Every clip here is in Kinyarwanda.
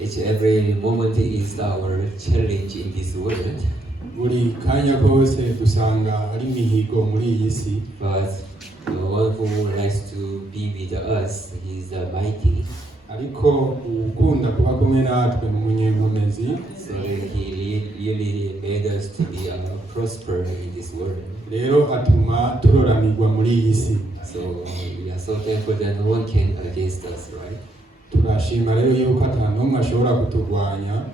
Each every moment is our challenge in this world. buri kanya kose dusanga ari imihigo muri iyi si, But the one who likes to be with us, he is mighty. ariko ukunda kuba kumwe natwe ni umunyenkomezi. So he really made us to be prosper in this world. Rero atuma turoranirwa muri iyi si. So we are so thankful that no one can against us, right? Turashima rero yuko ata n'umwe ashobora kuturwanya.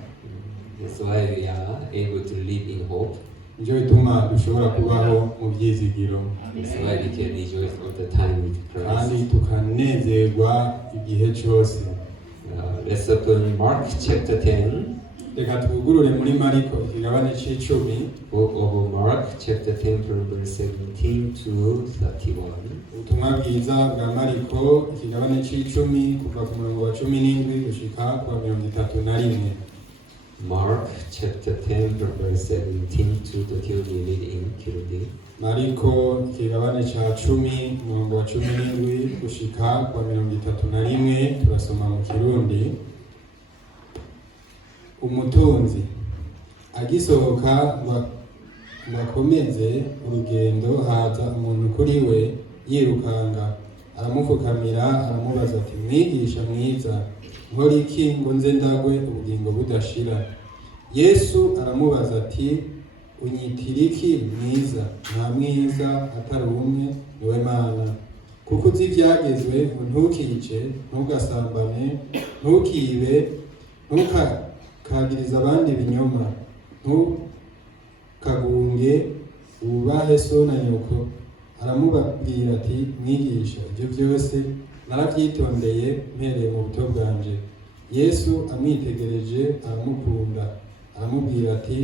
That's why we are able to live in hope. Nicyo bituma dushobora kubaho mu byizigiro. That's why we can rejoice all the time with kandi Christ. tukanezerwa igihe cyose. Let's open Mark chapter 10. Reka twugurure muri Mariko ikigabane c'icumi. Book of Mark chapter 10 from verse 17 to 31. Ubutumwa bwiza bwa Mariko ikigabane c'icumi kuva ku murongo wa 17 gushika ku wa 31. Mark chapter 10 from verse 17 to 31, we read in Kirundi. Mariko ikigabane ca 10 umurongo wa 17 gushika ku wa 31 turasoma mu Kirundi. Umutunzi agisohoka bakomeze urugendo, haza umuntu kuri we yirukanga, aramupfukamira aramubaza ati, mwigisha mwiza, nkora iki ngo nze ndagwe ubugingo budashira? Yesu aramubaza ati, unyitira iki mwiza? Nta mwiza atari umwe, niwe Mana. Kuko uzi ibyagezwe, ngo ntukice, ntugasambane, ntukibe, ntukagiriza abandi ibinyoma, ntukagunge, wubahe so na nyoko. Aramubwira ati, mwigisha, ibyo byose narabyitondeye mpereye mu buto bwanje. Yesu amwitegereje aramukunda, aramubwira ati,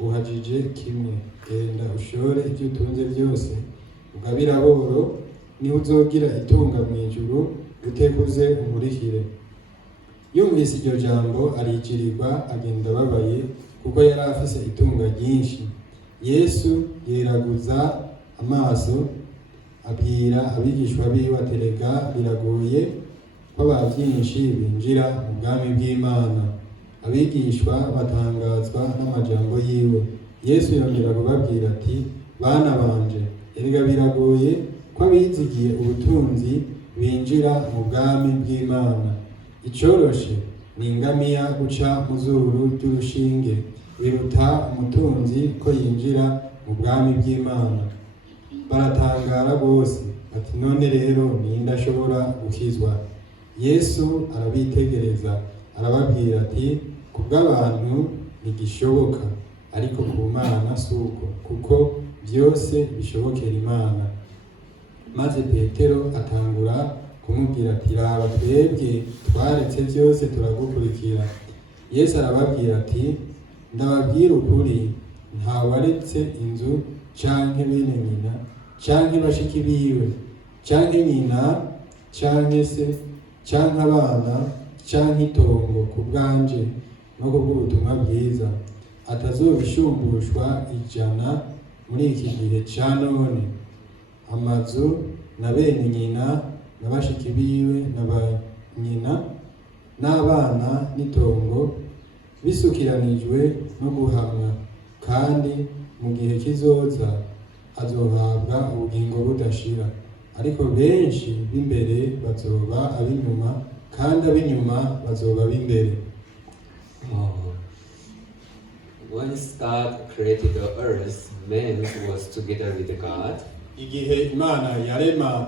uhajije kimwe, genda ushore ibyo utunze byose, ugabire aboro, niho uzogira itunga mu ijuru, utekuze umurikire. Yumvise iryo jambo arikirirwa, agenda ababaye, kuko yari afise itunga ryinshi. Yesu yeraguza amaso, abwira abigishwa biwe ati, erega biragoye ko abantu byinshi binjira mu bwami bw'Imana. Abigishwa batangazwa n'amajambo yiwe. Yesu yongera kubabwira ati, bana banje, erega biragoye ko abizigiye ubutunzi binjira mu bwami bw'Imana. Icoroshe ni ingamiya guca mu zuru ry'urushinge, biruta umutunzi ko yinjira mu bwami bw'Imana. Baratangara bose ati, none rero ninde ashobora gukizwa? Yesu arabitegereza arababwira ati, kubw'abantu ntigishoboka, ariko ku Mana suko, kuko byose bishobokera Imana. Maze Petero atangura kumubwira ati, raba twebwe twaretse byose turagukurikira. Yesu arababwira ati, ndababwira ukuri, nta waretse inzu canke bene nyina canke bashiki biwe canke nyina canke se canke abana canke itongo ku bwanje no kubw'ubutumwa bwiza, atazobishumbushwa 100 muri iki gihe ca none, amazu na bene nyina na bashiki biwe na ba nyina n'abana n'itongo bisukiranijwe no guhamwa, kandi mu gihe kizoza azohabwa ubugingo budashira. Ariko benshi b'imbere bazoba ab'inyuma, kandi ab'inyuma bazoba b'imbere. Once God created the earth, man was together with God. Igihe Imana yarema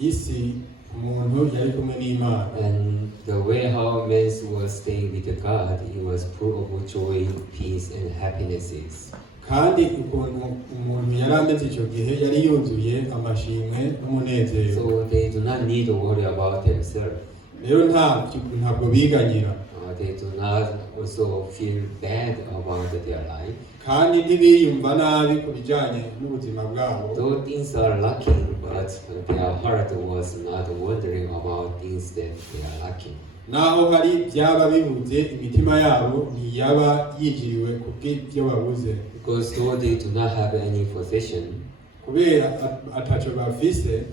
isi, umuntu yari kumwe n'Imana. And the way how man was staying with God, it was full of joy, peace, and happinesses. Kandi ukuntu umuntu yari ameze icyo gihe yari yuzuye amashimwe n'umunezero. So they do not need to worry about themselves. Rero ntabwo biganyira. They do not also feel bad about their life. Kandi ntibiyumva nabi ku bijyanye n'ubuzima bwabo. Though things are lacking, but their heart was not wondering about things that they are lacking. Naho hari byaba bibuze, imitima yabo ntiyaba yigiriwe ku bw'ibyo babuze. Because though they do not have any possession, kubera ataco bafise,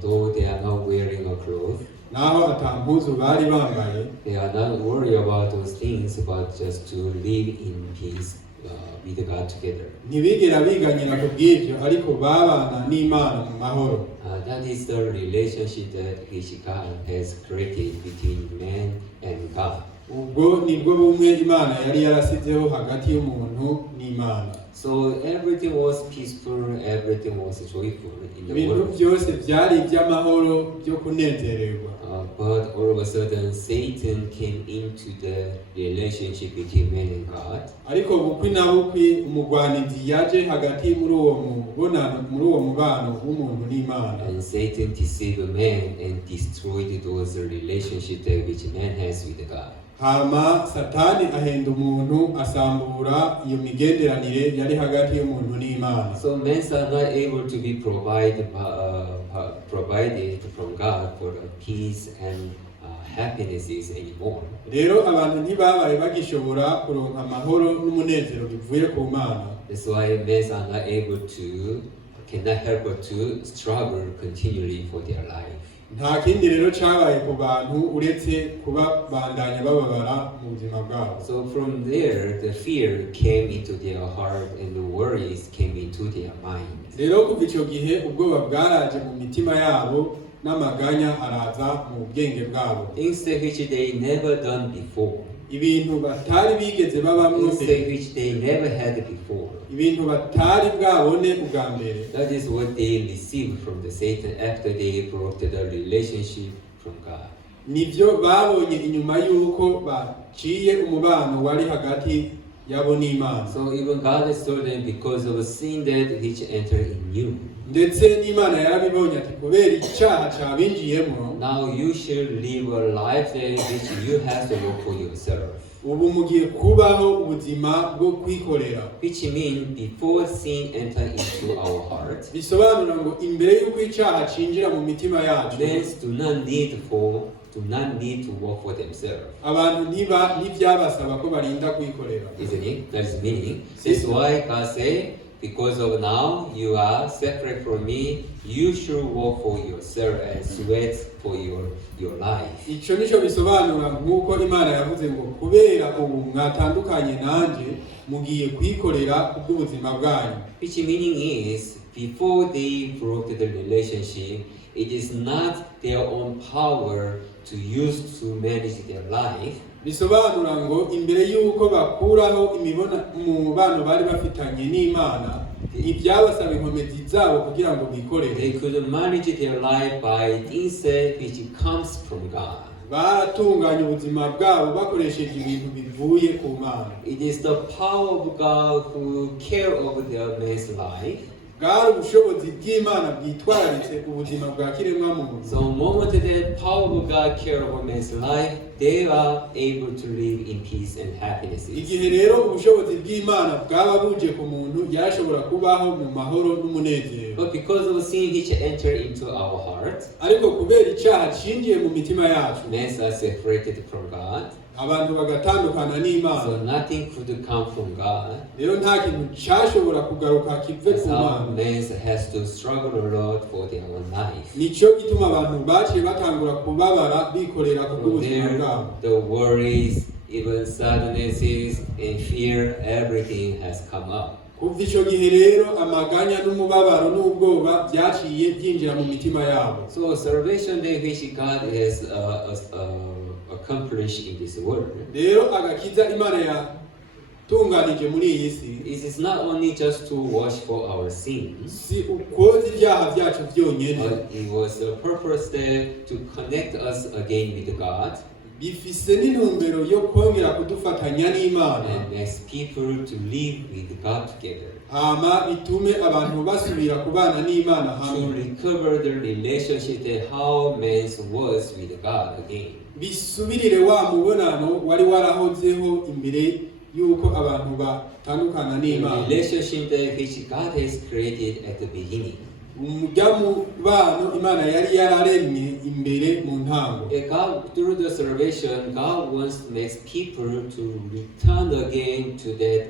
though they are not wearing a cloth, naho atampuzu bari bambaye. They are not worried about those things, but just to live in peace with God together. Ntibigera biganyira ku bw'ibyo ariko babana n'Imana mu mahoro. That is the relationship that God has created between man and God. Ubwo nibwo bumwe Imana yari yarasizeho hagati y'umuntu n'Imana. So everything was peaceful, everything was joyful in the Ibintu world. byose byari iby'amahoro byo kunezererwa. But all of a sudden, Satan came into the relationship between man and God. Ariko bukwi na bukwi umugwanizi yaje hagati muri uwo mubano w'umuntu n'Imana. And Satan deceived man and destroyed those relationships which man has with God. Hama Satani ahenda umuntu asambura iyo migenderanire yari hagati y'umuntu n'Imana. So men are not able to be provided from God for peace and happinesses anymore. Rero abantu ntibabaye bagishobora kuronka amahoro n'umunezero bivuye ku Mana. That's why men are not cannot help but to struggle continually for their life. Nta kindi rero cabaye ku bantu uretse kuba bandanya bababara mu buzima bwabo. So from there, the fear came into their heart and the worries came into their mind. Rero kuva ico gihe ubwoba bwaraje mu mitima yabo n'amaganya araza mu bwenge bwabo. Things that which they never done before. Ibintu batari bigeze babamwo Things which they never had before. Ibintu batari bwabone ubwa mbere. That is what they received from the Satan after they broke the relationship from God. Nivyo babonye inyuma yuko baciye umubano wari hagati yabo n'Imana. So even God has told them because of a sin that which entered in you. Ndetse n'Imana yarabibonye ati kubera icyaha cabinjiyemo. Now you should live a life that which you have to work for yourself. Ubu mugiye kubaho ubuzima bwo kwikorera. Which means before sin entered into our heart, Bisobanura ngo imbere yuko icyaha cinjira mu mitima yacu. men do not need to work for themselves. Abantu ntibyabasaba ko barinda kwikorera. Isn't it? That is meaning. That's why God said, because of now you are separate from me, you should work for yourself and sweat for your life. Ico nico bisobanura nk'uko Imana yavuze ngo kubera ubu mwatandukanye nanje mugiye kwikorera kubw'ubuzima bwanyu. Which meaning is, before they broke the relationship, it is not their own power to use to manage their life. Bisobanura ngo imbere yuko bakuraho umubano bari bafitanye n'Imana ntibyabasaba inkomezi zabo kugira ngo bikorere. They could manage their life by things which comes from God. Baratunganya ubuzima bwabo bakoresheje ibintu bivuye ku Mana. It is the power of God who care over their man's life. Bwari ubushobozi bw'Imana bwitwararitse ubuzima bwa kiremwa muntu. So the moment that power of God care over man's life, they are able to live in peace and happiness. Igihe rero ubushobozi bw'Imana bwaba buje ku muntu yarashobora kubaho mu mahoro n'umunezero. But because of sin which entered into our heart, ariko kubera icyaha cinjiye mu mitima yacu, men are separated from God. Abantu bagatandukana n'Imana. So nothing could come from God. Rero nta kintu cyashobora kugaruka kive ku Mana. Men has to struggle a lot for their own life. Nico gituma abantu baciye batangura kubabara bikorera ku buzima bwabo. The worries, even sadnesses and fear, everything has come up. Kuva ico gihe rero amaganya n'umubabaro n'ubwoba byaciye byinjira mu mitima yabo. So salvation day which God has accomplished in this world. Rero agakiza Imana yatunganije muri iyi si. It is not only just to wash for our sins. Si ukoza ibyaha byacu byonyine. But it was a purpose there to connect us again with God. Bifise n'intumbero yo kongera kudufatanya n'Imana. And ask people to live with God together. Hama bitume abantu basubira kubana n'Imana hamwe. To recover the relationship that how man was with God again. Bisubirire wa mubonano wari warahozeho imbere yuko abantu batandukana n'Imana. The relationship that which God has created at the beginning. Umujyamubano Imana yari yararemye imbere mu ntango. God, through the salvation, God wants to make people to return again to that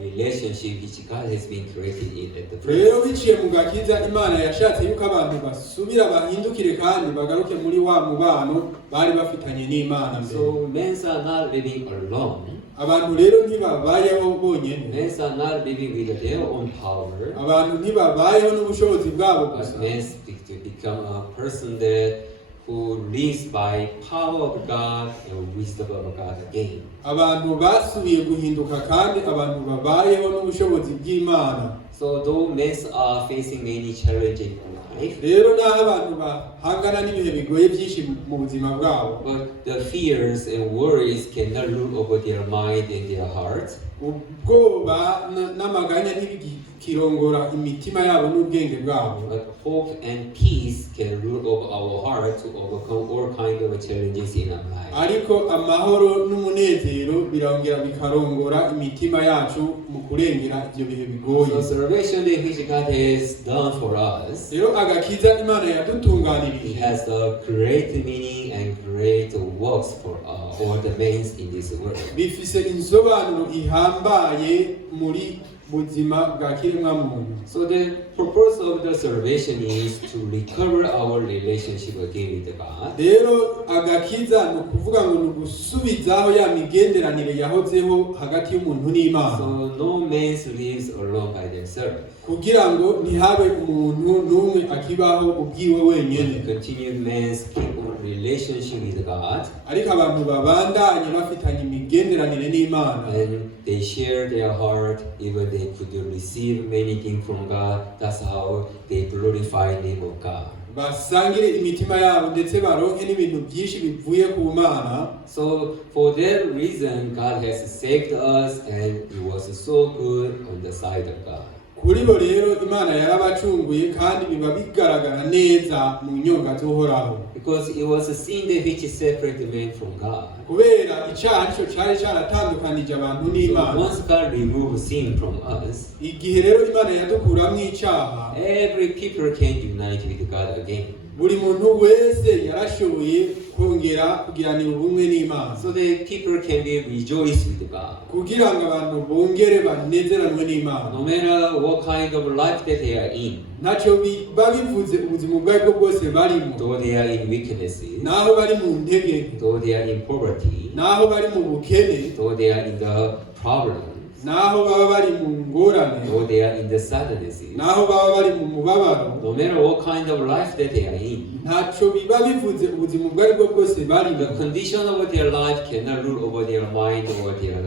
relationship which God has been created in at the rero first. biciye mu gakiza imana yashatse yuko abantu basubira bahindukire kandi bagaruke muri wa mubano bari bafitanye n'imana mbere. So men are not living alone. Abantu rero ntibabayeho bonyene. Men are not living with their own power. Abantu ntibabayeho n'ubushobozi bwabo But gusa. men speak to become a person that who lives by power of God and wisdom of God again. Abantu basubiye guhinduka kandi abantu babayeho n'ubushobozi bw'Imana. So though men are facing many challenges in life, rero naho abantu bahangana n'ibihe bigoye byinshi mu buzima bwabo, but the fears and worries cannot rule over their mind and their heart. ubwoba n'amaganya ntibikirongora imitima yabo n'ubwenge bwabo. But hope and peace can rule over our heart to overcome all kinds of challenges in our life. ariko amahoro n'umunezero birongera bikarongora imitima yacu mu kurengera ibyo bihe bigoye. So salvation day which God has done for us, rero agakiza Imana it yadutunganirije has a great meaning and great works for all the men in this world. bifise insobanuro ihambaye muri buzima bwa kiremwa muntu. So the purpose of the salvation is to recover our relationship again with God. rero agakiza ni ukuvuga ngo ni ugusubizaho ya migenderanire yahozeho hagati y'umuntu n'Imana, So no man lives alone by themselves. kugira ngo ntihabe umuntu n'umwe akibaho ubwiwe wenyine, Continued man's keep on relationship with God, ariko abantu babandanye bafitanye imigenderanire n'Imana, and they share their heart, even they could receive many things from God. That's how they glorify the name of God. basangire imitima yabo ndetse baronke n'ibintu byinshi bivuye ku Mana. So for that reason, God has saved us, and it was so good on the side of God. kuri bo rero Imana yarabacunguye kandi biba bigaragara neza mu nyonga z'uhoraho, Because it was a sin that which separated man from God. kubera icyaha nicyo cyari cyaratandukanije abantu So n'Imana. once God removed sin from us, igihe rero Imana yadukuramo icyaha, every people can unite with God again. buri muntu wese yarashoboye kongera kugiranira ubumwe n'Imana, So that people can be rejoiced with God. kugira ngo abantu bongere banezeranwe n'Imana. No matter what kind of life that they are in, ntacyo biba bivuze ubuzima ubwo aribwo bwose barimo, though they are in weaknesses, naho bari mu ntege, though they are in poverty, naho bari mu bukene, though they are in the problems, naho baba bari mu ngorane, though they are in the sadnesses, naho baba bari mu mubabaro, no matter what kind of life that they are in, ntacyo biba bivuze ubuzima ubwo aribwo bwose barimo. the condition of their life cannot rule over their mind or their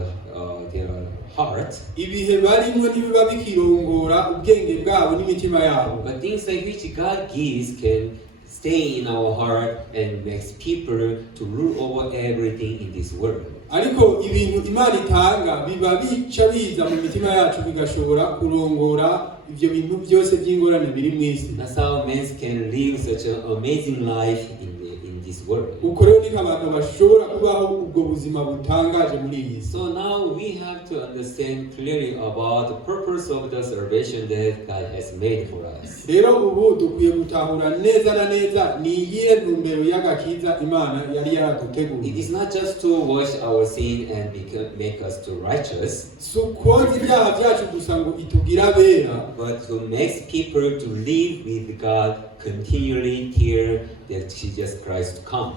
heart. ibihe barimo ntibiba bikirongora ubwenge bwabo n'imitima yabo, But things like which God gives can stay in our heart and makes people to rule over everything in this world. ariko ibintu Imana itanga biba bica biza mu mitima yacu bigashobora kurongora ibyo bintu byose by'ingorane biri mu isi. That's how men can live such an amazing life in this world. uko rero niko abantu bashobora kubaho ubwo buzima butangaje muri iyi si. So now we have to understand clearly about the purpose of the salvation that God has made for us. rero ubu dukwiye gutahura neza na neza ni iyihe ntumbero y'agakiza Imana yari It yaraduteguriye. is not just to wash our sin and make us to righteous, si ukoza ibyaha byacu gusa ngo itugire abera, but to make people to live with God continually till that Jesus Christ come.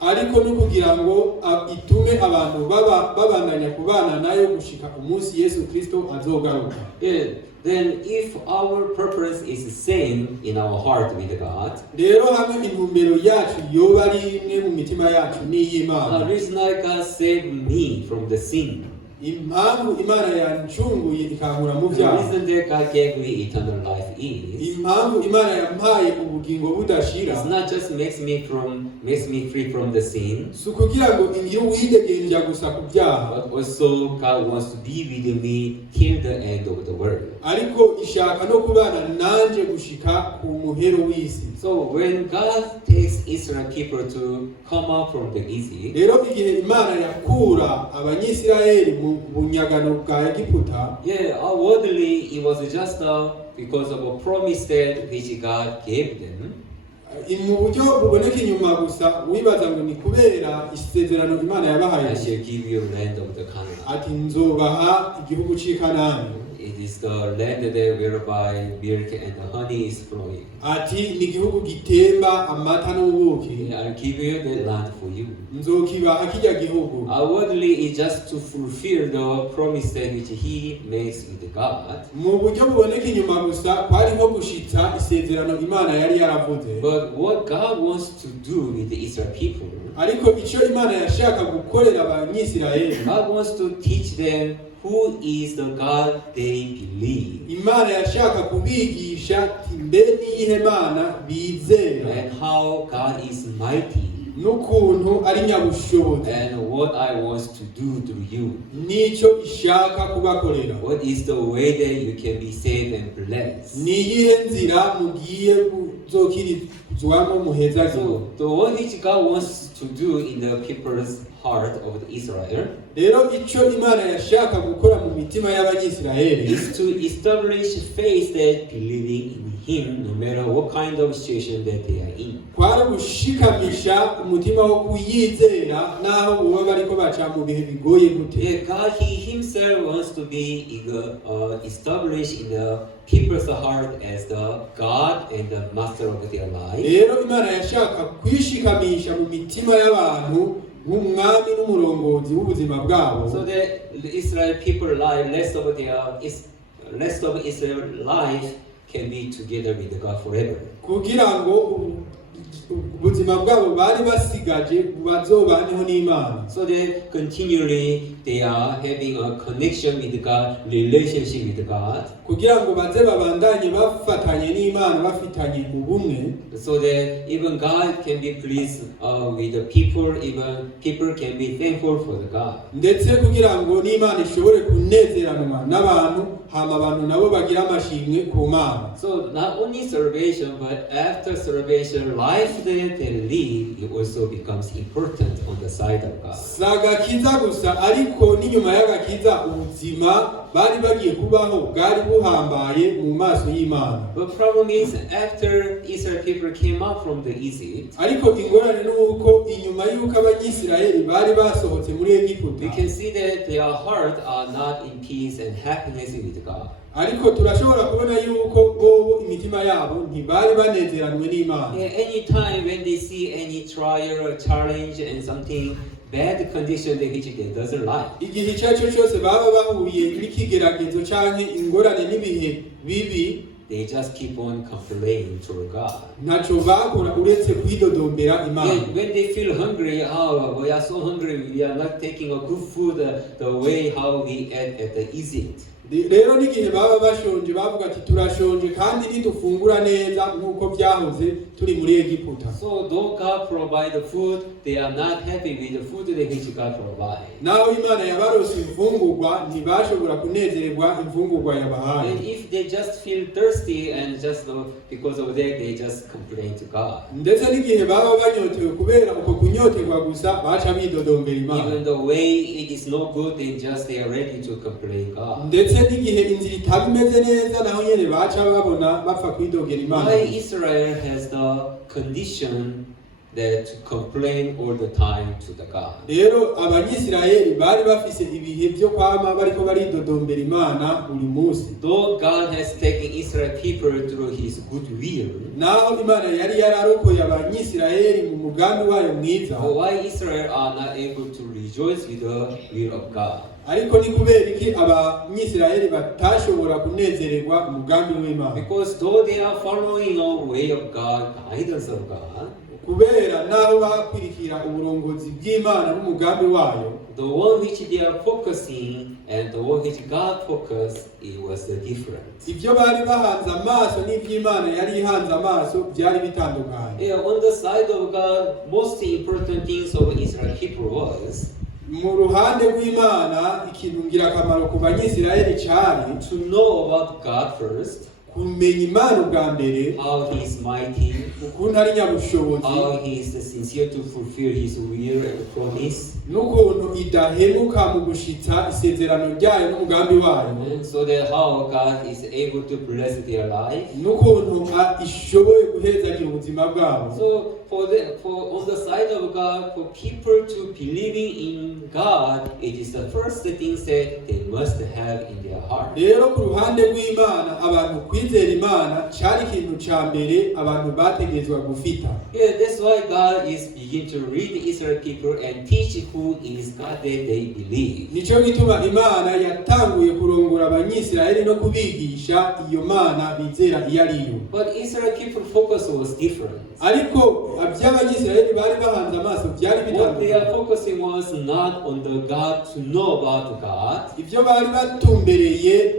ariko no kugira ngo itume abantu babandanya kubana nayo gushika umunsi Yesu Kristo azogaruka. Yeah, then if our purpose is the same in our heart with God, rero hamwe intumbero yacu yoba ari imwe mu mitima yacu the n'iy'Imana, reason that God saved me from the sin, impamvu Imana yancunguye ikankura mu the byaha, reason that God gave me eternal life is, impamvu Imana yampaye ubugingo budashira, it's not just makes me free from the sin, si ukugira ngo ingire uwidegenja gusa ku byaha, but also God wants to be with me till the end of the world. ariko ishaka no kubana nanje gushika ku muhero w'isi. So when God takes Israel people to come out from the Egypt, rero igihe Imana yakura abanyisirayeli mu bunyagano bwa Egiputa, outwardly it was just because of a promise that which God gave them. mu buryo buboneka inyuma gusa wibaza ngo ni kubera isezerano Imana yabahaye. I shall give you land of the Canaan. Ati nzobaha igihugu cy'i Kanani. It is the land there whereby milk and honey is flowing. Ati ni igihugu gitemba amata n'ubuki. I'll give you the land for you. Nzokibaha kijya gihugu. Outwardly is just to fulfill the promise that which he makes with God. Mu buryo buboneka inyuma gusa kwari nko gushitsa isezerano Imana yari yaravuze. But what God wants to do with the Israel people, ariko icyo Imana yashaka gukorera abanyisirayeli, God wants to teach them who is the God they believe. Imana yashaka kubigisha mbe niyihe Mana bizera, And how God is mighty. n'ukuntu ari nyabushobozi, And what I want to do through you. n'icyo ishaka kubakorera. What is the way that you can be saved and blessed? Niyihe nzira mugiye kuzokirizwamo muhezagirwa. So the one which God wants to do in the people's heart of Israel rero icyo Imana yashaka gukora mu mitima y'abanyisirayeli is to establish faith that believing in Him no matter what kind of situation that they are in. kwari gushikamisha umutima wo kuyizera naho baba bariko baca mu bihe bigoye gute. Yeah, God, He Himself wants to be established in the people's heart as the God and the Master of their life. Rero Imana yashaka kwishikamisha mu mitima y'abantu nk'umwami n'umurongozi w'ubuzima bwabo. So that the Israel people life, rest of Israel life can be together with God forever. Kugira ngo ubuzima bwabo bari basigaje bazobaneho n'Imana. So that continually they are having a connection with God, relationship with God. Kugira ngo baze babandanye bafatanye n'Imana, bafitanye ubumwe. So that even God can be pleased with the people, even people can be thankful for the God. Ndetse kugira ngo n'Imana ishobore kunezeranwa n'abantu, hama abantu nabo bagira amashimwe ku Mana. So not only salvation, but after salvation, life that they live, it also becomes important on the side of God. Sagakiza gusa, ariko n'inyuma y'agakiza ubuzima bari bagiye kubaho bwari buhambaye mu maso y'Imana. The problem is after Israel people came out from the Egypt, ariko ingorane nuko inyuma y'uko abanyisirayeli bari basohotse muri Egiputa, we can see that their hearts are not in peace and happiness with God. ariko turashobora kubona yuko bobo imitima yabo ntibari banezeranwe n'Imana. Any time when they see any trial or challenge and something bad condition that which they doesn't like, igihe icyo cyose baba bahuye n'ikigeragezo canke ingorane n'ibihe bibi, they just keep on complaining to God. ntaco bakora uretse kwidodombera Imana. When they feel hungry, oh, we are so hungry, we are not taking a good food the way how we ate at the Egypt. Rero n'igihe baba bashonje bavuga ati turashonje kandi ntidufungura neza nk'uko byahoze turi muri Egiputa. So though God provide the food, they are not happy with the food that which God provide. Naho Imana yabarose imfungurwa ntibashobora kunezererwa imfungurwa yabahaye. And if they just feel thirsty and just because of that they just complain to God. Ndetse n'igihe baba banyotewe kubera uko kunyoterwa gusa baca bidodombera Imana. Even the way it is no good, they are ready to complain God. Ndetse n'igihe inzira itaba imeze neza naho nyene baca babona bapfa kwidogera Imana. Why Israel has the condition that to complain all the time to the God. Rero abanyisirayeli bari bafise ibihe byo kwama bariko baridodombera Imana buri munsi. Though God has taken Israel people through His good will, naho Imana yari yararokoye abanyisirayeli mu mugambi wayo mwiza, why Israel are not able to rejoice with the will of God? ariko ni kubera iki abanyisirayeli batashobora kunezererwa umugambi w'Imana? Because though they are following the way of God, guidance of God, kubera naho bakurikira uburongozi bw'Imana n'umugambi wayo, the one which they are focusing and the one which God focused, it was the difference. ibyo bari bahanze amaso n'iby'Imana yari ihanze amaso byari bitandukanye. Yeah, on the side of God, most important things of Israel people was mu ruhande rw'Imana ikintu ngirakamaro ku banyisirayeli cyari to know about God first, kumenya Imana ubwa mbere, how he is mighty, ukuntu ari nyabushobozi, how he is sincere to fulfill his will and promise. n'ukuntu idahemuka mu gushitsa isezerano ryayo n'umugambi wayo, And so that how God is able to bless their life. n'ukuntu ishoboye guhezagira ubuzima bwabo. So for on the side of God, for people to believing in God, it is the first thing that they must have in their heart. Rero ku ruhande rw'Imana, abantu kwizera Imana cyari ikintu cya mbere abantu bategerezwa gufita. Yeah, that's why God is begin to read the Israel people and teach who is God that they believe. Nico gituma Imana yatanguye kurongora abanyisiraheli no kubigisha iyo Mana bizera iyo ariyo. But Israel people focus was different. Ariko aby'abanyisiraheli bari bahanze amaso byari What they bitandukanye. are focusing was not on the God to know about God, Ibyo bari batumbereye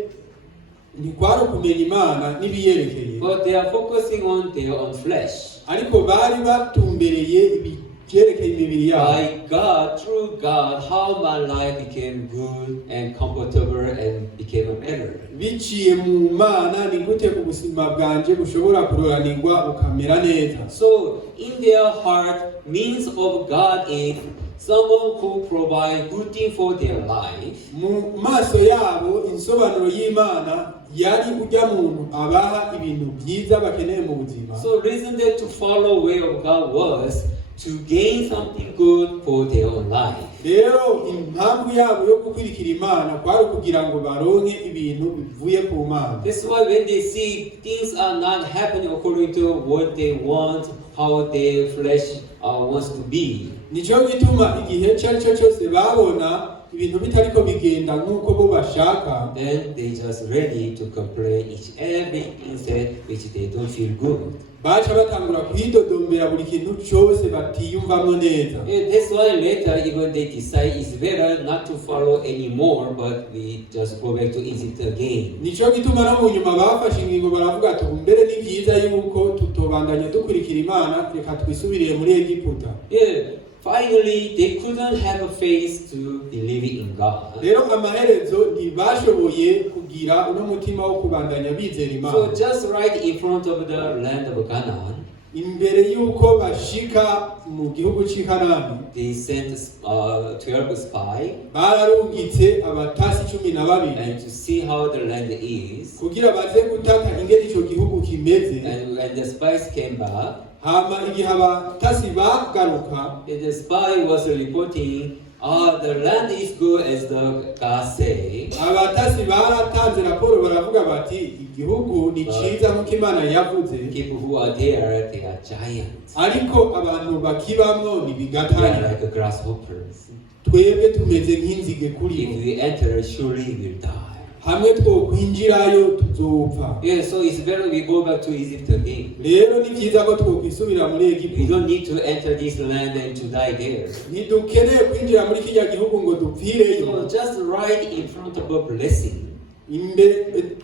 ntikwari ukumenya Imana n'ibiyerekeye, but they are focusing on their own flesh. ariko bari batumbereye ibyerekeye imibiri yabo. By God, through God, how my life became good and comfortable and became better. Biciye mu Mana ni gute ubuzima bwanje bushobora kuroranirwa bukamera neza. So, in their heart, means of God is someone who provide good thing for their life. Mu maso yabo insobanuro y'Imana yari ujya muntu abaha ibintu byiza bakeneye mu buzima. So, reason that to follow way of God was to gain something good for their own life. Rero impamvu yabo yo gukurikira Imana kwari kugira ngo baronke ibintu bivuye ku Mana. That's why when they see things are not happening according to what they want, how their flesh wants to be, Nico gituma igihe cyo cyose babona ibintu bitariko bigenda nk'uko bo bashaka, then they just ready to complain each every instead which they don't feel good. baca batangura kwidodombera buri kintu cyose batiyumvamo neza. And that's why later even they decide it's better not to follow anymore, but we just go back to Egypt again. Nico gituma no mu nyuma bafashe ingingo baravuga ati mbere ni byiza yuko tutobandanya dukurikira Imana, reka twisubiriye muri Egiputa. Yeah, finally they couldn't have a faith to believe in God. Rero amaherezo ntibashoboye kugira uno mutima wo kubandanya bizera So Imana. just right in front of the land of Canaan, Imbere yuko bashika mu gihugu cy'i Kanani, they sent 12 spies bararungitse abatasi 12 and to see how the land is. kugira baze gutaka ingene ico gihugu kimeze. And when the spies came back, Hama igihe abatasi bagaruka, the spy was reporting, the land is good as the God say. abatasi baratanze raporo baravuga bati igihugu ni ciza nk'uko Imana yavuze, People who are there, they are giants. ariko abantu bakibamwo ni They bigatari. are like grasshoppers. Twebwe tumeze nk'inzige kuri bo, If we enter, surely we will die. hamwe twokwinjirayo tuzopfa. Yeah, so it's better we go back to Egypt again. Rero ni byiza ko twokwisubira muri We Egiputa. don't need to enter this land and to die there. Ntidukeneye kwinjira muri kiriya gihugu ngo dupfireyo. So just right in front of a blessing,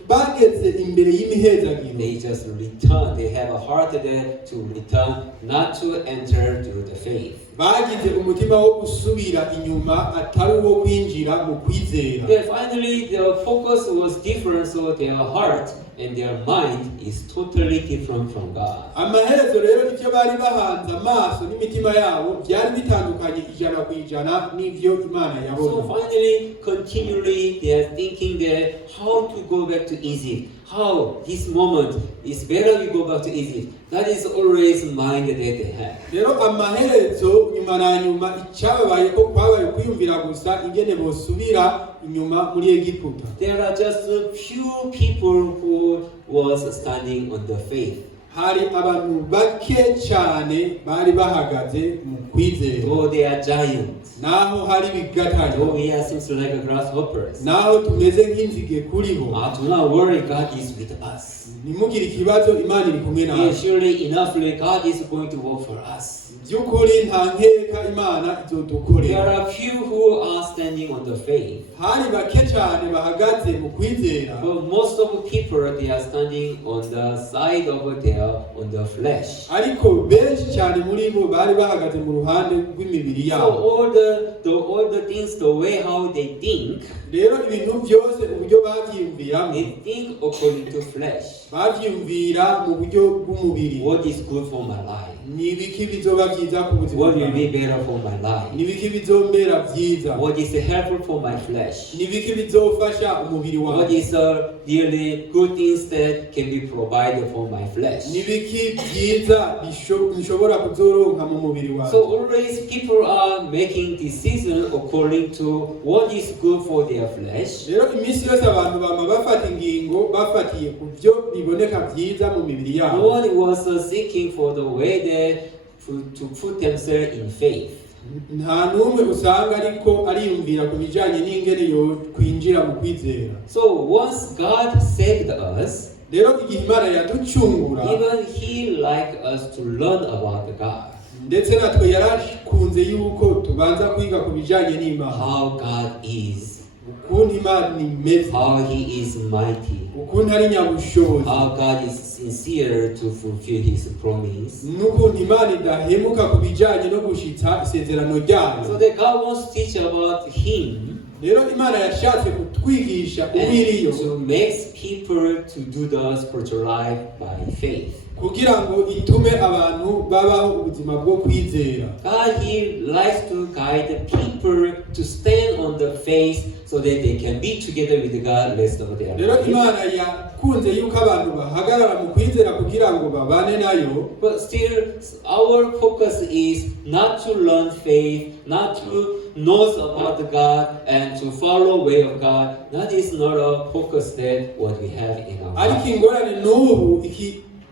Bageze imbere y'imihezagiro, they just return. They have a heart there to return, not to enter to the faith. bagize umutima wo gusubira inyuma atari uwo kwinjira mu kwizera. Then finally, their focus was different, so their heart and their mind is totally different from God. Amaherezo rero icyo bari bahanze amaso n'imitima yabo byari bitandukanye 100% n'ivyo Imana So yabona. finally, continually, they are thinking that how to go back to Egypt. How this moment is better we go back to Egypt. That is always mind that they have. Rero amaherezo nyuma na nyuma icyababaye ko kwabaye kwiyumvira gusa ingene bosubira inyuma muri Egiputa. There are just a few people who was standing on the faith. Hari abantu bake cyane bari bahagaze mu kwizera. Though they are giants, Naho hari bigatari, though we are seems like grasshoppers. naho tumeze nk'inzige kuri bo. Do not worry, God is with us. Nimugire ikibazo, Imana iri kumwe Yeah, nawe. surely enough, God is going to work for us. by'ukuri nta nkeka Imana There izodukorera. are few who are standing on the faith, Hari bake cyane bahagaze mu kwizera, but most of the people they are standing on the side of on the flesh. ariko benshi cyane muri bo bari bahagaze mu ruhande rw'imibiri So yabo. all the things, the way how they think, Rero ibintu byose uburyo bavyiyumviramo, they think according to flesh. bavyiyumvira mu buryo bw'umubiri. What is good for my life? Ni ibiki bizoba byiza ku buzima What will be bwawe? better for my life? Ni ibiki bizombera byiza? What is helpful for my flesh? Ni ibiki bizofasha umubiri What wawe? is really good things that can be provided for my flesh? Ni ibiki byiza bishobora kuzoronka mu mubiri wawe? So always people are making decisions according to what is good for their flesh. Rero iminsi yose abantu bama bafata ingingo bafatiye ku byo biboneka byiza mu mibiri No yabo. one was seeking for the way they to put themselves in faith. Nta n'umwe usanga ariko ariyumvira ku bijyanye n'ingene yo kwinjira mu kwizera. So once God saved us, Rero igihe Imana yaducungura, even He like us to learn about God, ndetse natwe yarakunze yuko tubanza kwiga ku bijyanye n'Imana, how God is, ukuntu Imana imeze, how He is mighty, ukuntu ari nyabushobozi, how God is sincere to fulfill His promise. n'ukuntu Imana idahemuka ku bijyanye no gushitsa isezerano So ryayo. that God wants to teach about Him Rero Imana yashatse kutwigisha ubiriyo and to make people to do the spiritual life by faith. kugira ngo itume abantu babaho ubuzima bwo kwizera. God, He likes to guide people to stand on the faith so that they can be together with God the rest of their Rero life. Imana yakunze yuko abantu bahagarara mu kwizera kugira ngo babane nayo, But still, our focus is not to learn faith, not to know about God and to follow way of God. That is not a focus that what we have in our ariko life. ingorane n'ubu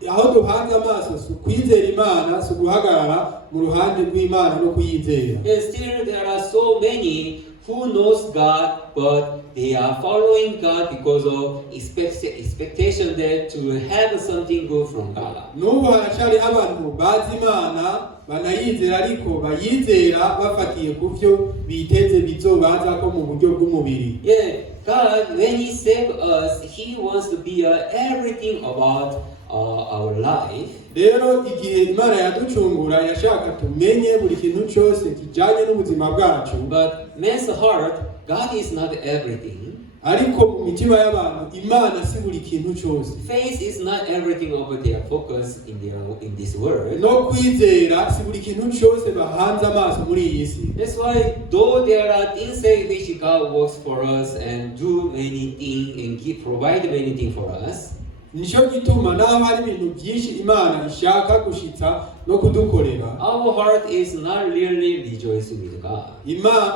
aho duhanze amaso si ukwizera Imana, si uguhagarara mu ruhande rw'Imana no kuyizera. And still, there are so many who knows God, but they are following God because of expectation that to have something good from God. N'ubu haracyari abantu bazi Imana banayizera, ariko bayizera bafatiye ku byo biteze bizobaza ko mu buryo bw'umubiri. Yeah, God, when He saved us, He wants to be everything about our life. Rero igihe Imana yaducungura yashaka tumenye buri kintu cyose kijyanye n'ubuzima bwacu, But man's heart, God is not everything. ariko mu mitima y'abantu Imana si buri kintu cyose. Faith is not everything over their focus in this world. No kwizera si buri kintu cyose bahanze amaso muri iyi si. That's why though there are things that which God works for us and do many things and provide many things for us, Nicyo gituma naho hari ibintu byinshi Imana ishaka gushitsa no kudukorera, our heart is not really rejoicing with God.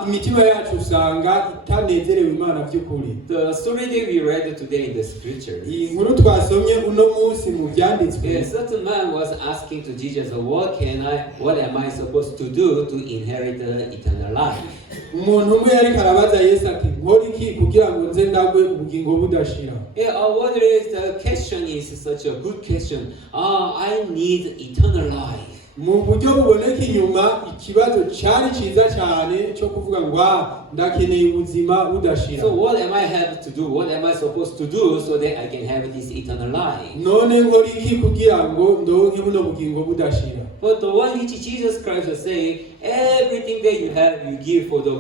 imitima yacu usanga itanezerewe Imana by'ukuri. The story that we read today in the scripture, Iyi nkuru twasomye uno munsi mu byanditswe, a certain man was asking to Jesus, what am I supposed to do to inherit the eternal life? umuntu umwe yariko arabaza Yesu ati nkora iki kugira ngo nze ndagwe ubugingo budashira. Whether the question is such a good question. I need eternal life. Mu buryo buboneka inyuma, ikibazo cyari cyiza cyane cyo kuvuga ngo ndakeneye ubuzima budashira. So what am I have to do? What am I supposed to do so that I can have this eternal life? None nkora iki kugira ngo ndonke buno bugingo budashira? But the one which Jesus Christ is saying, everything that you have, you give for the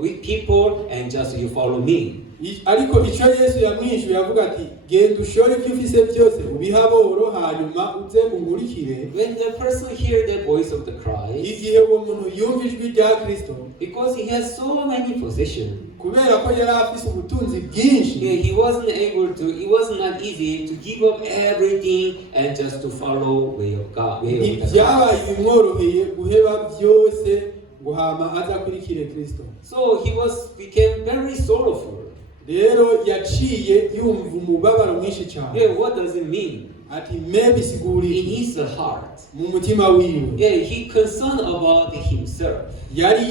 weak people, and just you follow me. Ariko icyo Yesu yamwishuye avuga ati genda ushore ibyo ufise byose ubihaboro hanyuma uze unkurikire. When the person hear the voice of the Christ, Igihe uwo muntu yumva ijwi rya Kristo, because he has so many possessions, kubera ko yari afise ubutunzi bwinshi, he wasn't able to. It was not easy to give up everything and just to follow way of God. ntibyabaye bimworoheye guheba byose ngo hama aza akurikire Kristo. So he became very sorrowful. Rero yaciye yumva umubabaro mwinshi cyane. Yeah, what does it mean? Ati maybe siguri In his heart, mu mutima wiwe he concerned about himself. yari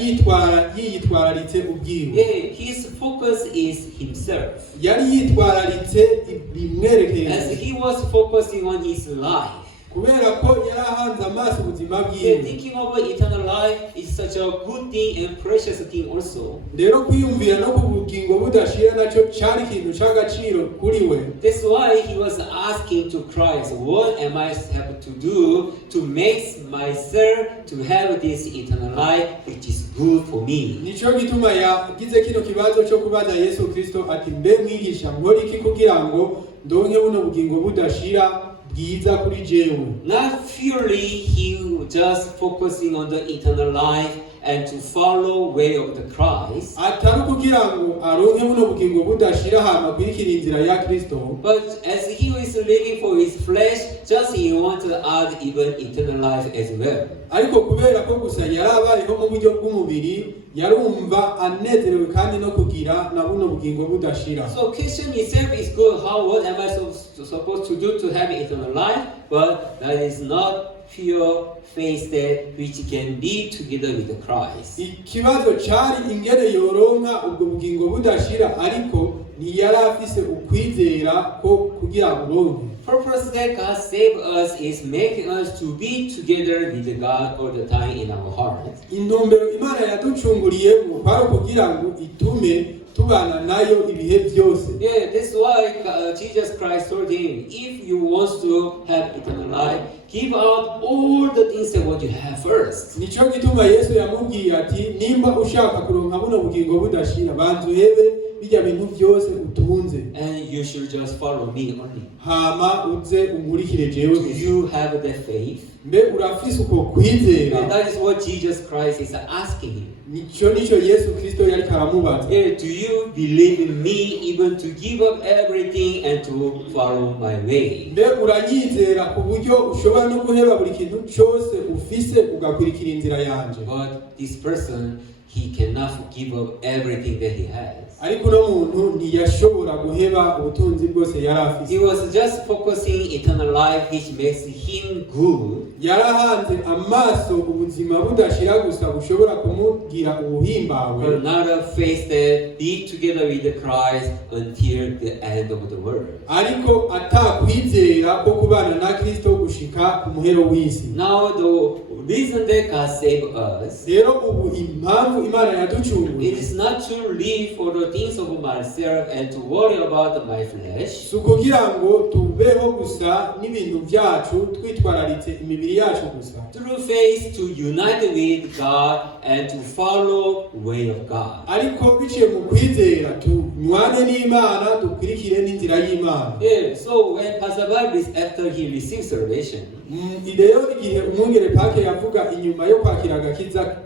yitwararitse ubwiwe. His focus is himself. Yari yitwararitse bimwerekeye. As he was focusing on his life, kubera ko yarahanze amaso ubuzima Yeah, bwiwe. thinking of eternal life is such a good thing and precious thing also. Rero kwiyumvira no ku bugingo budashira nacyo cyari ikintu cy'agaciro kuri we. That's why he was asking to Christ, what am I have to do to make myself to have this eternal life which is good for me? Nico gituma yagize kino kibazo cyo kubaza Yesu Kristo ati mbe mwigisha nkora iki kugira ngo ndonke buno bugingo budashira bwiza kuri jewe. Not purely he just focusing on the eternal life and to follow way of the Christ, Atari kugira ngo aronke buno bugingo budashira hama kwirikira inzira ya Kristo, but as he was living for his flesh, just he wanted to add even eternal life as well. ariko kubera ko gusa yarabayeho mu buryo bw'umubiri yarumva anezerewe kandi no kugira na buno bugingo budashira. So question itself is good. How what am I supposed to do to have eternal life? But that is not pure faith that which can be together with the Christ. Ikibazo cyari ingene yoronka ubwo bugingo budashira, ariko ntiyari afise ukwizera ko kugira buronke. Purpose that God saved us is making us to be together with God all the time in our heart. Intumbero Imana yaducunguriyemo kwari kugira ngo itume tubana nayo ibihe byose. Yeah, that's why Jesus Christ told him, if you want to have eternal life, give out all the things that what you have first. Nico gituma Yesu yamubwiye ati nimba ushaka kuronka buno bugingo budashira, banza uhebe bijya bintu byose utunze, And you should just follow me only. hama uze umurikire jewe. Do you have the faith? Mbe urafise uko kwizera? And that is what Jesus Christ is asking him. Nico Yesu Kristo yari karamubaza. Yeah, do you believe in me even to give up everything and to follow my way? Mbe uranyizera ku buryo ushobora no guheba buri kintu cyose ufise ugakurikira inzira yanje? But this person, he cannot give up everything that he has. Ariko no muntu ntiyashobora guheba ubutunzi bwose yari afise. He was just focusing eternal life, which makes him good. Yarahanze amaso ubuzima budashira gusa bushobora kumugira ubuhimbawe, But not a faith that be together with the Christ until the end of the world. ariko atakwizera ko kubana na Kristo gushika ku muhero w'isi. Now the reason that God saved us, Rero ubu impamvu Imana yaducunguye it is not to live for the things of myself and to worry about my flesh, si ukugira ngo tubeho gusa n'ibintu byacu twitwararitse imibiri yacu gusa, through faith to unite with God and to follow way of God. ariko biciye mu kwizera tunywane n'Imana dukurikire n'inzira y'Imana. Yeah, so when Pastor Barb, after he received salvation, Rero igihe umwungere Pake yavuga inyuma yo kwakira agakiza,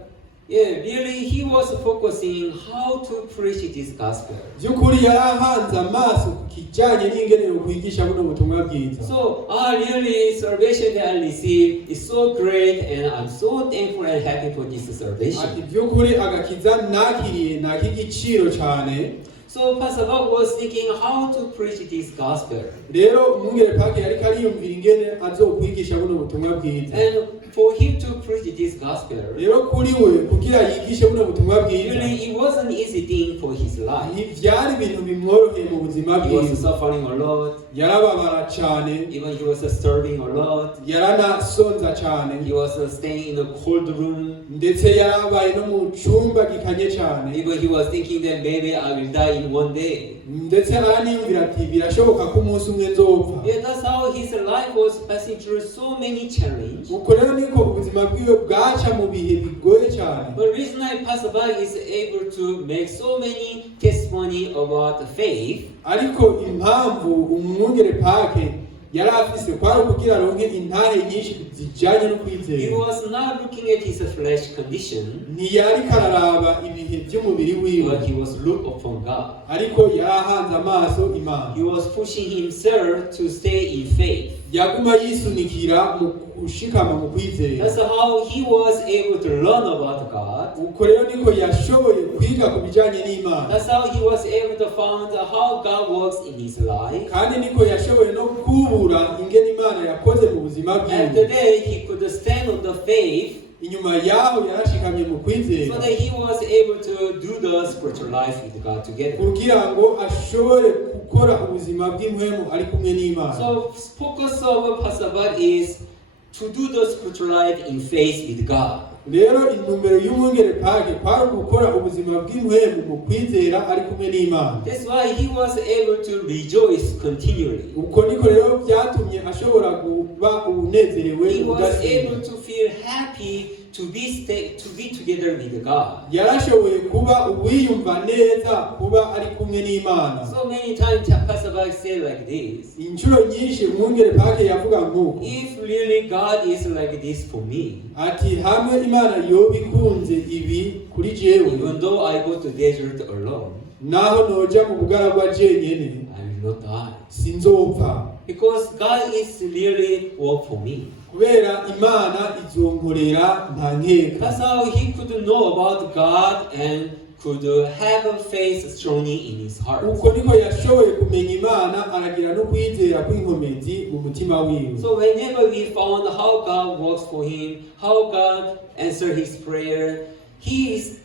yeah, really he was focusing how to preach this gospel. by'ukuri yarahanze amaso ku kijyanye n'ingene yo kwigisha buno butumwa bwiza. So, really, salvation that I received is so great, and I'm so thankful and happy for this Ati salvation. by'ukuri agakiza nakiriye nak'igiciro cyane. So, Pastor Bob was thinking how to preach this gospel. Rero umwungere Pake yari kariyumvira ingene azokwigisha buno butumwa bwiza. And for him to preach this gospel, Rero kuri we kugira yigishe buno butumwa bwiza, really, it wasn't an easy thing for his life. ntibyari ibintu bimworoheye mu buzima He was bwiza. suffering a lot, Yarababara cyane, even he was starving a lot. yaranasonza cyane, He was staying in a cold room. ndetse yarabaye no mu cyumba gikanye cyane, Even he was thinking that maybe I will die in one day. ndetse araniyumvira ati birashoboka ko umunsi umwe nzopfa. Yeah, that's how his life was passing through so many challenges. Uko rero niko ubuzima bwiwe bwaca mu bihe bigoye cyane. The reason I Pastor Bag is able to make so many testimony about the faith, Ariko impamvu umwungere Pake yari afise kwari kugira aronke intahe nyinshi zijanye no he kwizera. was not looking at his flesh condition, Ntiyari kararaba ibihe by'umubiri wiwe, but he was look upon God. ariko yarahanze amaso Imana. He was pushing himself to stay in faith. Yaguma yisunikira mu gushikama mu kwizera. That's how he was able to learn about God. Uko rero niko yashoboye kwiga ku bijanye n'Imana, That's how he was able to find how God works in his life. kandi niko yashoboye no kubura ingene Imana yakoze mu buzima After bwiwe. that, he could stand on the faith, Inyuma yaho yarashikamye mu so kwizera that he was able to do the spiritual life with God together. kugira ngo ashobore gukora ubuzima bw'impwemu ari kumwe n'Imana. So focus of Pastor Bud is to do the spiritual life in faith with God. rero intumbero y'umwungere pake kwari gukora ubuzima bw'impwemu mu kwizera ari kumwe n'Imana. That's why he was able to rejoice continually. Uko niko rero byatumye ashobora kuba unezerewe He was udasinda. able to feel happy to be together with God. yarashoboye kuba uwiyumva neza kuba ari kumwe n'Imana. So many times Pastor Bach said like this. Inshuro nyinshi umwungere pake yavuga nk'uko If really God is like this for me, ati hamwe Imana yoba ikunze ibi kuri jewe, even though I go to desert alone, naho noja mu bugaragwa jenyene I will not die. sinzopfa, Because God is really work for me. kubera Imana izonkorera nta nkeka. That's how he could know about God and could have a faith strongly in his heart. Uko niko yashoboye kumenya Imana, aragira no kwizera kw'inkomezi mu mutima wiwe. So whenever we found how God works for him, how God answers his prayer, he is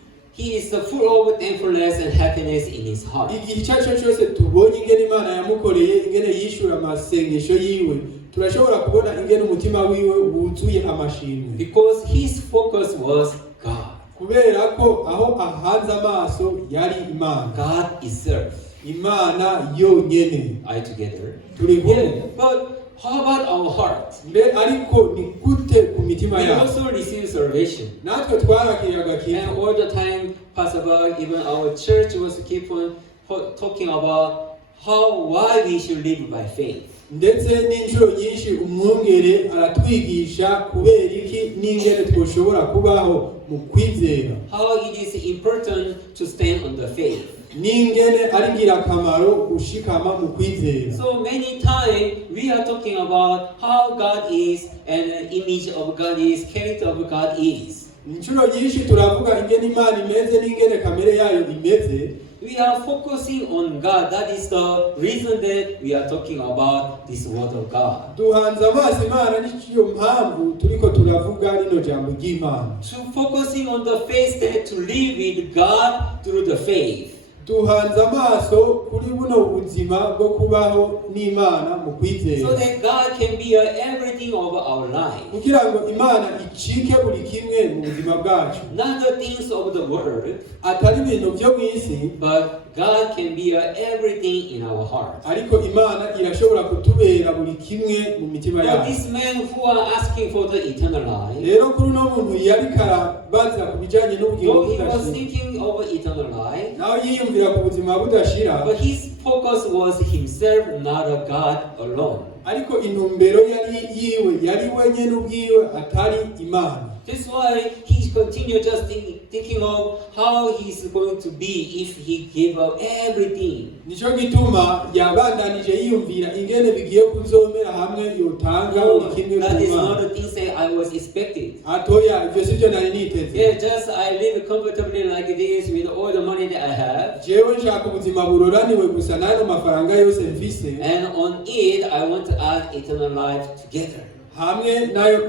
full of thankfulness and happiness in his heart. Igihe icyo ari cyo cyose tubonye ingene Imana yamukoreye, ingene yishura amasengesho yiwe, turashobora kubona ingene umutima wiwe wuzuye amashimwe. Because his focus was God. Kubera ko aho ahanze amaso yari Imana. God itself. Imana yonyene. Are together? Turi Yeah. kumwe. But how about our heart? Mbe ariko ni gute ku mitima We yacu? also receive salvation. Natwe twarakiriye agakiza. And all the time, Pastor Bach, even our church was keep on talking about why we should live by faith. Ndetse n'inshuro nyinshi umwungere aratwigisha kubera iki n'ingene twoshobora kubaho mu kwizera. How it is important to stand on the faith. N'ingene ari ngirakamaro gushikama mu kwizera. So many times we are talking about how God is and the image of God is, character of God is. Inshuro nyinshi turavuga ingene Imana imeze n'ingene kamere yayo imeze. We are focusing on God. That is the reason that we are talking about this word of God. Duhanze amaso Imana n'icyo mpamvu turiko turavuga rino jambo ry'Imana. To focusing on the faith that to live with God through the faith. Duhanze amaso kuri buno buzima bwo kubaho n'Imana mu So kwizera. that God can be everything of our life. Kugira ngo Imana icike buri kimwe mu buzima bwacu. Not the things of the world, Atari ibintu byo mu isi, but God can be everything in our heart. ariko Imana irashobora kutubera buri kimwe mu mitima But yacu. this man who are asking for the eternal life, Rero kuri uno muntu yariko arabaza ku bijanye n'ubugingo though he was budashira, thinking of eternal life, nawe yiyumvira ku buzima budashira, but his focus was himself, not a God alone. ariko intumbero yari yiwe yari wenyene ubwiwe atari Imana. That's why he continued just thinking of how he's going to be if he gave up everything. Nico gituma yabandanije yiyumvira ingene bigiye kuzomera hamwe yotanga buri kimwe ku That is Mana. not the thing that I was expecting. Atoya ivyo sivyo nari niteze. Yeah, just I live comfortably like this with all the money that I have. Jewe nshaka ubuzima buroraniwe gusa n'ayo mafaranga yose mfise, And on it, I want to add eternal life together. hamwe nayo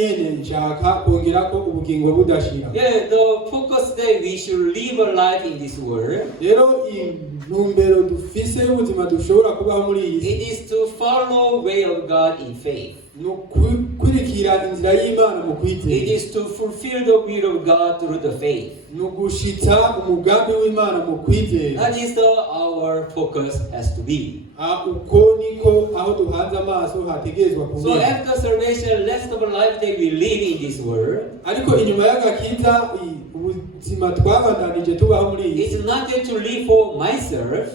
nyene nshaka kongerako ubugingo budashira. Yeah, the focus that we should live a life in this world, Rero intumbero dufise y'ubuzima dushobora kubaho muri iyi si, it is to follow way of God in faith. ni ukurikira inzira y'Imana mu It kwizera. is to fulfill the will of God through the faith. Ni ugushitsa umugambi w'Imana mu kwizera. That is our focus has to be. Uko niko aho duhanze amaso hategerezwa So kubera. after salvation, rest of our life that we live in this world, Ariko inyuma y'agakiza ubuzima twabandanije tubaho muri iyi si, it's not to live for myself,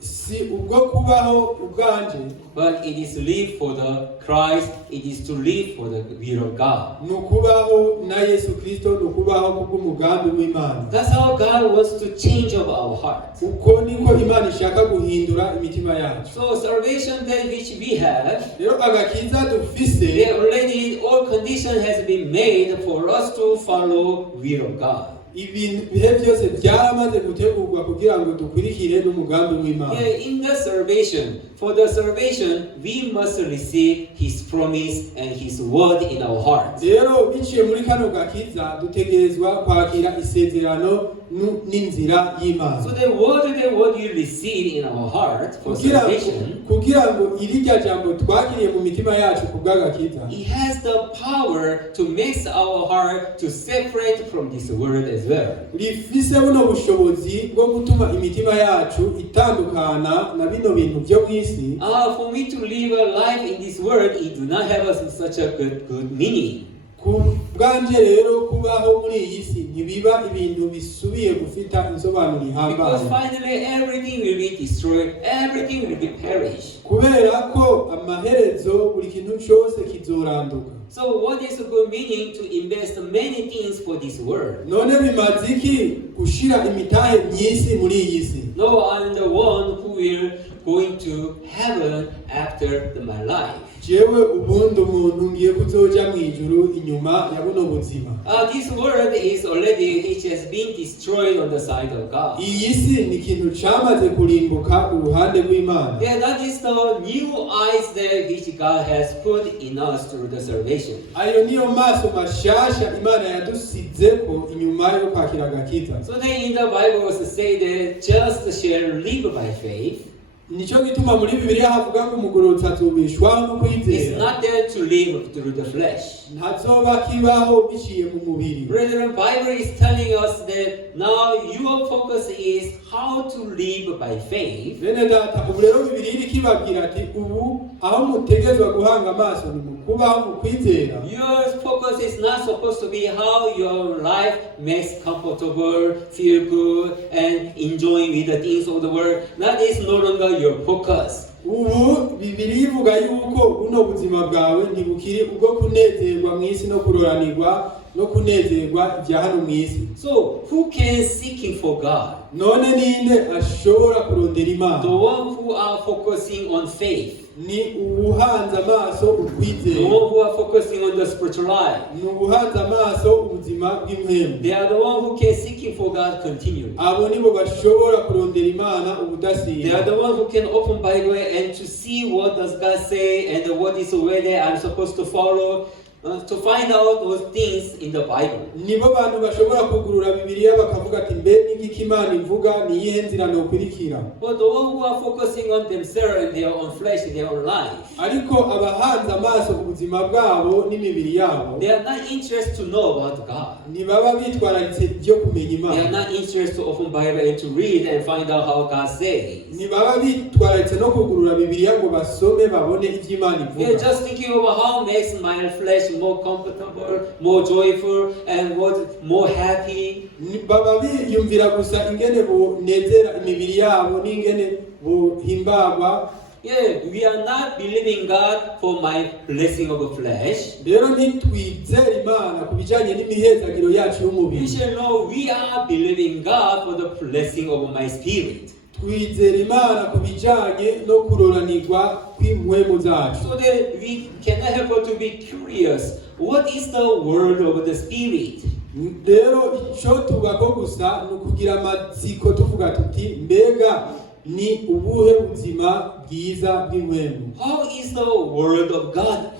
si ubwo kubaho ubwanje, but it is to live for the Christ. It is to live for the will of God. ni ukubaho na Yesu Kristo, ni ukubaho kubw'umugambi w'Imana. That's how God wants to change of our heart. Uko niko Imana ishaka guhindura imitima yacu. So salvation that which we have, Rero agakiza dufise, they already all condition has been made for us to follow will of God. ibintu bihe byose byaramaze gutegurwa kugira ngo dukurikire n'umugambi w'Imana. Yeah, in the salvation, for the salvation, we must receive His promise and His word in our hearts. Rero biciye muri kano gakiza dutegerezwa kwakira isezerano n'inzira y'Imana. So the word you receive in our heart for salvation, kugira ngo irya jambo twakiriye mu mitima yacu kubw'agakiza, it has the power to mix our heart to separate from this world as well. Rifise buno bushobozi bwo gutuma imitima yacu itandukana na bino bintu byo mw'isi. For me to live a life in this world, it do not have such a good meaning. Kubwanje rero kubaho muri iyi si ntibiba ibintu bisubiye gufita insobanuro ihambaye. Because finally everything will be destroyed, everything will be perished. Kubera ko amaherezo buri kintu cyose kizoranduka. So what is a good meaning to invest many things for this world? None bimaze iki gushira imitahe myinshi muri iyi si? No, I'm the one who will going to heaven after my life. Jewe ubundi umuntu ngiye kuzoja mu ijuru inyuma ya buno buzima. This world is already, it has been destroyed on the side of God. Iyi si ni ikintu cyamaze kurimbuka uruhande rw'Imana. Yeah, that is the new eyes that which God has put in us through the salvation. Ayo niyo maso mashasha Imana yadusizeko inyuma yo kwakira agakiza. So then in the Bible was say that just shall live by faith. Nico gituma muri Bibiliya havuga ngo umugororotsi azobeshwaho no kwizera. It's not there to live through the flesh. Ntazoba kibaho biciye mu mubiri. Brethren, Bible is telling us that now your focus is how to live by faith. Bene data, ubu rero Bibiliya iri kibabwira ati ubu aho mutegezwa guhanga amaso ni mu kubaho mu kwizera. Your focus is not supposed to be how your life makes comfortable, feel good, and enjoying with the things of the world. That is no longer your focus. Ubu Bibiliya ivuga yuko buno buzima bwawe ntibukiri ubwo kunezerwa mu isi no kuroranirwa no kunezerwa ibya hano mu isi. So who can seeking for God? None ninde ashobora kurondera Imana? The one who are focusing on faith. Ni ubuhanze amaso ukwizera. The one who are focusing on the spiritual life. Ni ubuhanze amaso ubuzima bw'Impwemu. They are the one who can seeking for God continually. Abo nibo bashobora kurondera Imana ubudasiba. They are the one who can open Bible and to see what does God say and what is the way that I'm supposed to follow. To find out those things in the Bible. Nibo bantu bashobora kugurura Bibiliya bakavuga ati mbe n'iki Imana ivuga ni iyihe nzira nokurikira. But the one who are focusing on themselves and their own flesh, their own life. Ariko abahanze amaso ubuzima bwabo n'imibiri yabo. They are not interested to know about God. Nibaba bitwararitse ibyo kumenya Imana. They are not interested to open Bible and to read and find out how God says. Nibaba bitwararitse no kugurura Bibiliya ngo basome babone ibyo Imana ivuga. They are just thinking about how makes my flesh more comfortable, more joyful, and more happy. Baba biyumvira gusa ingene bonezera imibiri yabo n'ingene bohimbagwa. Yeah, we are not believing God for my blessing of the flesh. Rero ntitwizera Imana ku bijanye n'imihezagiro yacu y'umubiri. We should know we are believing God for the blessing of my spirit. Twizera Imana ku bijanye no kuroranirwa kw'impwemu zacu. So that we cannot help but to be curious. What is the word of the spirit? Rero ico tubako gusa ni ukugira amatsiko tuvuga tuti mbega ni ubuhe buzima bwiza bw'impwemu? How is the word of God?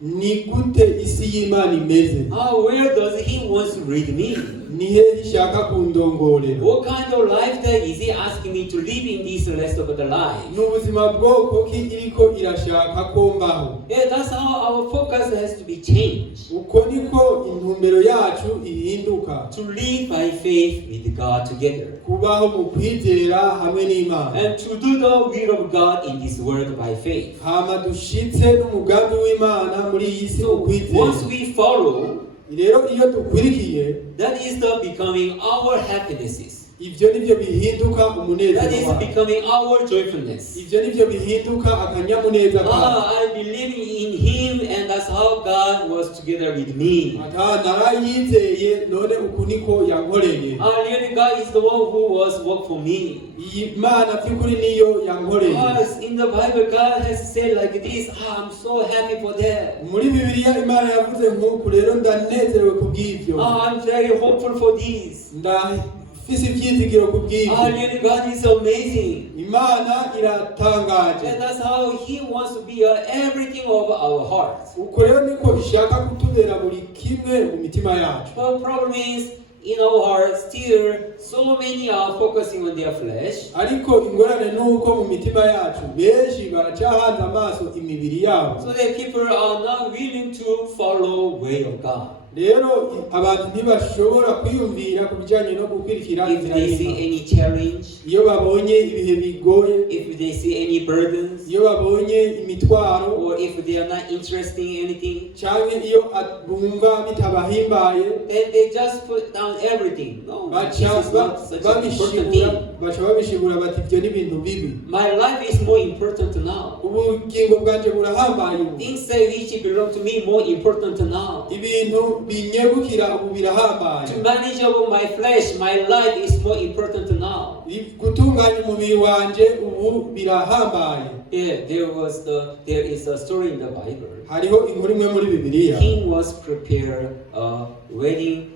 Ni gute isi y'Imana imeze? Where does He want to lead me? Nihe ishaka kundongorera? What kind of lifestyle is He asking me to live in this rest of the life? N'ubuzima bwoko ki iriko irashaka ko mbaho? Yeah, that's how our focus has to be changed. Uko niko intumbero yacu ihinduka. To live by faith with God together. Kubaho mu kwizera hamwe n'Imana. And to do the will of God in this world by faith. Hama dushitse n'umugambi w'Imana muri iyi si mu kwizera. Once we follow, rero iyo dukwirikiye, that is the becoming our happinesses. Ibyo nibyo bihinduka umunezero That is becoming our joyfulness. Ibyo nibyo bihinduka akanyamuneza kacu. I believe in Him and that's how God was together with me. Narayizeye none uku niko yankoreye. Really God is the one who was work for me. Imana by'ukuri niyo yankoreye. Because in the Bible God has said like this, I'm so happy for that. Muri Bibiliya Imana yavuze nk'uku rero ndanezerewe kubw'ibyo. I'm very hopeful for this. Fisi ibyizigiro kubw'ibyo. Really God is amazing. Imana iratangaje. And that's how He wants to be everything of our hearts. Uko rero niko ishaka kutubera buri kimwe mu mitima yacu. The problem is in our hearts, still so many are focusing on their flesh. ariko ingorane nuko mu mitima yacu benshi baracahanze amaso imibiri yabo. So that people are not willing to follow way of God. Rero abantu ntibashobora kwiyumvira ku bijyanye no gukurikira If they see any challenge, iyo babonye ibihe bigoye, if they see any burdens, iyo babonye imitwaro, or if they are not interested in anything, cyangwa iyo bumva bitabahimbaye, then they just put down everything. No, this is not such an important thing. baca babishigura bati ibyo ni ibintu bibi. My life is more important now. Ubugingo bwanje burahambaye ubu. Things that which belong to me more important now. Ibintu binyegukira ubu birahambaye. To manage over my flesh, my life is more important now. Gutunganya umubiri wanje ubu birahambaye. Yeah, there is a story in the Bible. Hariho inkuru imwe muri Bibiliya. King was prepared a wedding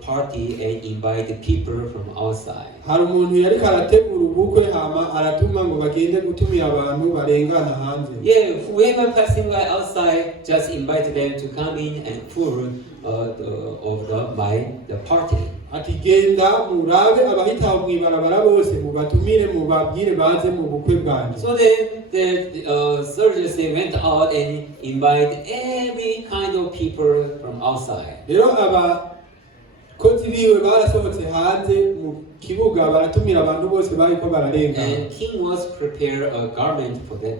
party and invited people from outside. Hari umuntu yari karategura ubukwe hama aratuma ngo bagende gutumira abantu barengana hanze. Yeah, whoever passing by outside just invite them to come in and food the party. Ati genda murabe abahita mwibarabara bose mubatumire mubabwire baze mu bukwe bwanje. So the soldiers they went out and invite every kind of people from outside. Rero abakozi biwe barasohotse hanze mu kibuga baratumira abantu bose bariko bararengana. And king was prepared a garment for them.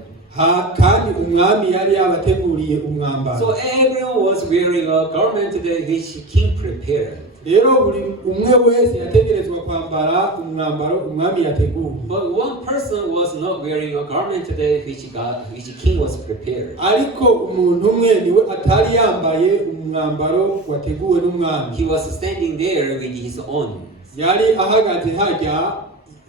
Kandi umwami yari yabateguriye umwambaro. So everyone was wearing a garment that which king prepared. Rero buri umwe wese yategerezwa kwambara umwambaro umwami yateguye. But one person was not wearing a garment that which king was prepared. Ariko umuntu umwe niwe atari yambaye umwambaro wateguwe n'umwami. He was standing there with his own. Yari ahagaze hajya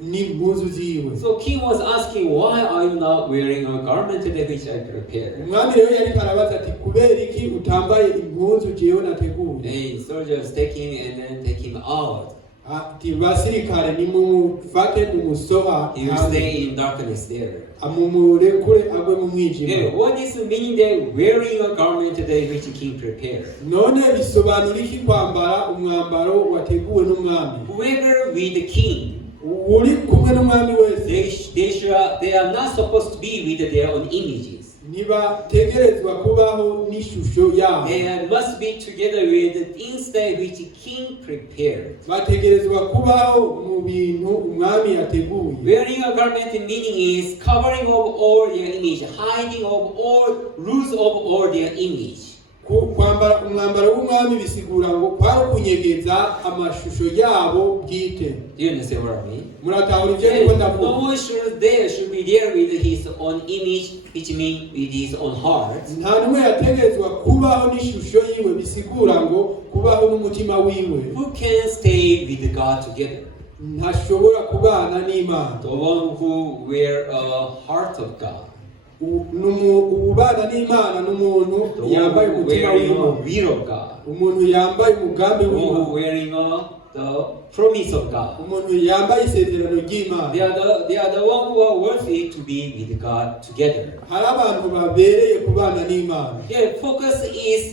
n'impuzu ziwe. So king was asking, why are you not wearing a garment that which I prepared? Umwami rero yari karabaza ati kubera iki utambaye impuzu jewe nateguye? And soldiers take him and then take him out. Ati basirikare nimufate mumusoha. He will stay in darkness there. Amumurekure agwe mu mwijima. Yeah, what is the meaning that wearing a garment that which the king prepared? None bisobanura iki kwambara umwambaro wateguwe n'umwami? Whoever with the king, uri kumwe n'umwami wese, they are not supposed to be with their own images. Ntibategerezwa kubaho n'ishusho yabo. They must be together with the things that which the king prepared. Bategerezwa kubaho mu bintu umwami yateguye. Wearing a garment meaning is covering of all their image, hiding of all roots of all their image. Kwambara umwambaro w'umwami bisigura ngo kwari kunyegeza amashusho yabo bwite. Do you understand what I mean? Muratahura ivyo niko ndavuga. No one should be there with his own image, which means with his own heart. Nta numwe yategerezwa kubaho n'ishusho yiwe bisigura ngo kubaho n'umutima wiwe. Who can stay with God together? Ntashobora kubana n'Imana. The one who wear a heart of God. Ubana n'Imana n'umuntu yambaye umutima will of God. Umuntu yambaye umugambi w'Imana. Wearing the promise of God. Umuntu yambaye isezerano ry'Imana. They are the one who are worthy to be with God together. Hari abantu babereye kubana n'Imana. Their focus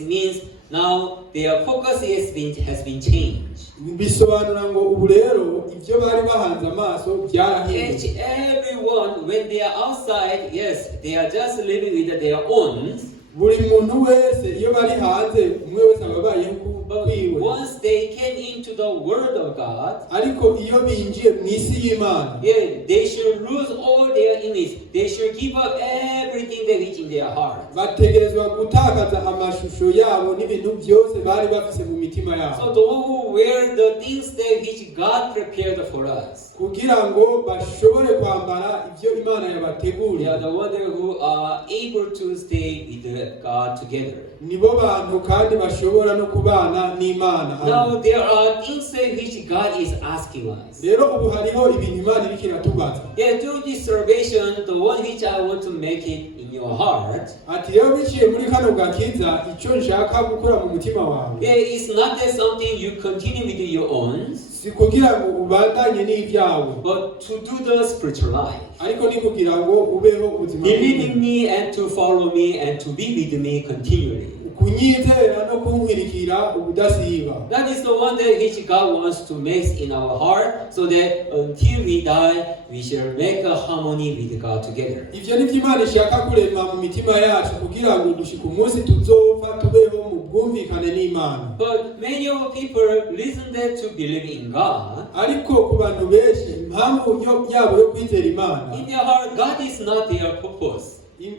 means now their focus has been changed. Bisobanura ngo ubu rero ibyo bari bahanze amaso byarahindutse. Everyone when they are outside, yes, they are just living with their own. Buri muntu wese iyo bari hanze umwe wese ababayeho kwiwe. Once they came into the word of God, ariko iyo binjiye mu isi y'Imana, they should lose all their image. They should give up everything they reach in their heart. Bategerezwa gutakaza amashusho yabo n'ibintu byose bari bafise mu mitima yabo. So the one who wear the things that which God prepared for us. Kugira ngo bashobore kwambara ibyo Imana yabateguriye. They are the ones who are able to stay with God together. Nibo bantu kandi bashobora no kubana n'Imana. Now there are things which God is asking us. Rero ubu hariho ibintu Imana iriko iratubaza. Through this salvation, the one which I want to make it in your heart. Ati rero biciye muri kano gakiza icyo nshaka gukora mu mutima wawe. It's not that something you continue with your own. Si kugira ngo ubandanye n'ibyawe. But to do the spiritual life. Ariko ni kugira ngo ubeho ubuzima. Believe in me and to follow me and to be with me continually. kunyizera no kunkwirikira ubudasiba. That is the one that which God wants to make in our heart, so that until we die, we shall make a harmony with God together. Ivyo nivyo Imana ishaka kurema mu mitima yacu kugira ngo dushike umunsi tuzopfa tubeho mu bwumvikane n'Imana. But many of people listen there to believe in God. Ariko ku bantu benshi impamvu yabo yo kwizera Imana, In their heart, God is not their purpose.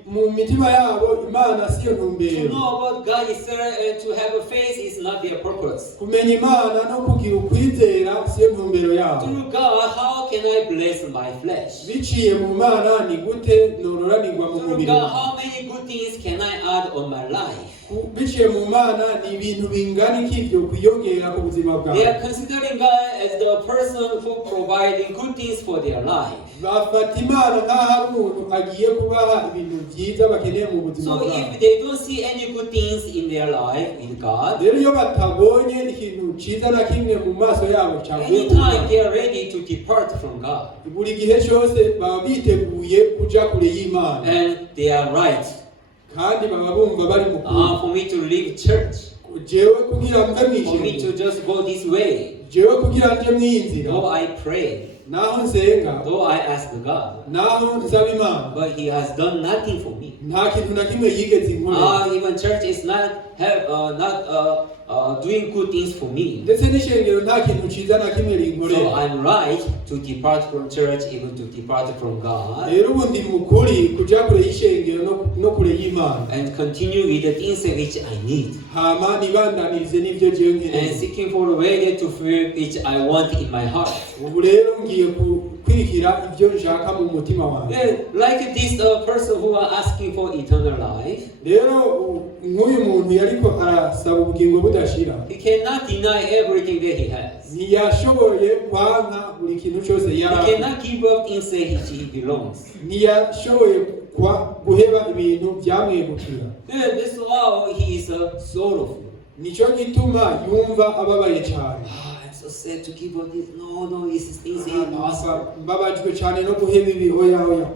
mu mitima yabo Imana siyo To ntumbero. know about God is there and to have a faith is not their purpose. Kumenya Imana no kugira ukwizera siyo ntumbero yabo. Through God, how can I bless my flesh? Biciye mu Mana ni gute nororanirwa mu Through mubiri. God, how many good things can I add on my life? Biciye mu Mana ni ibintu bingana iki byo kwiyongera ku buzima They bwawe. are considering God as the person who providing good things for their life. Bafata Imana nk'aho ari umuntu agiye kubaha ibintu byiza bakeneye mu buzima So bwabo. if they don't see any good things in their life with God, Rero iyo batabonye ikintu cyiza na kimwe mu maso yabo cyavuye ku anytime Mana, they are ready to depart from God. buri gihe cyose baba biteguye kuja kure y'Imana, And they are right. kandi baba bumva bari mu kuri. For me to leave church, Jewe kugira mve for me to mw'ijuru, just go this way, jewe kugira nje mw'inzira, though I pray, naho nsenga, though I ask God, naho nsaba Imana, but He has done nothing for me. nta kintu na kimwe yigeze inkorera. Even church is not doing good things for me. Ndetse n'ishengero nta kintu cyiza na kimwe So rinkorera. I'm right to depart from church, even to depart from God, Rero ubu ndi mu kuri kuja kure y'ishengero no kure y'Imana, and continue with the things which I need, hama nibandanirize n'ibyo jewe and nkeneye. seeking for a way to fulfill which I want in my heart. Ubu rero ngiye kwirikira ibyo nshaka mu mutima wanjye. Like this person who are asking for eternal life, Rero nk'uyu muntu yariko arasaba ubugingo budashira, he cannot deny everything that he has. ntiyashoboye kwanka buri kintu cyose He yari, cannot give up things that he belongs. ntiyashoboye guheba ibintu byamwegukira. That's why he is sorrowful. Nicyo gituma yumva ababaye cyane. I'm so sad to give up this. No, these things ain't possible. Mbabajwe cyane no guheba ibi, oya.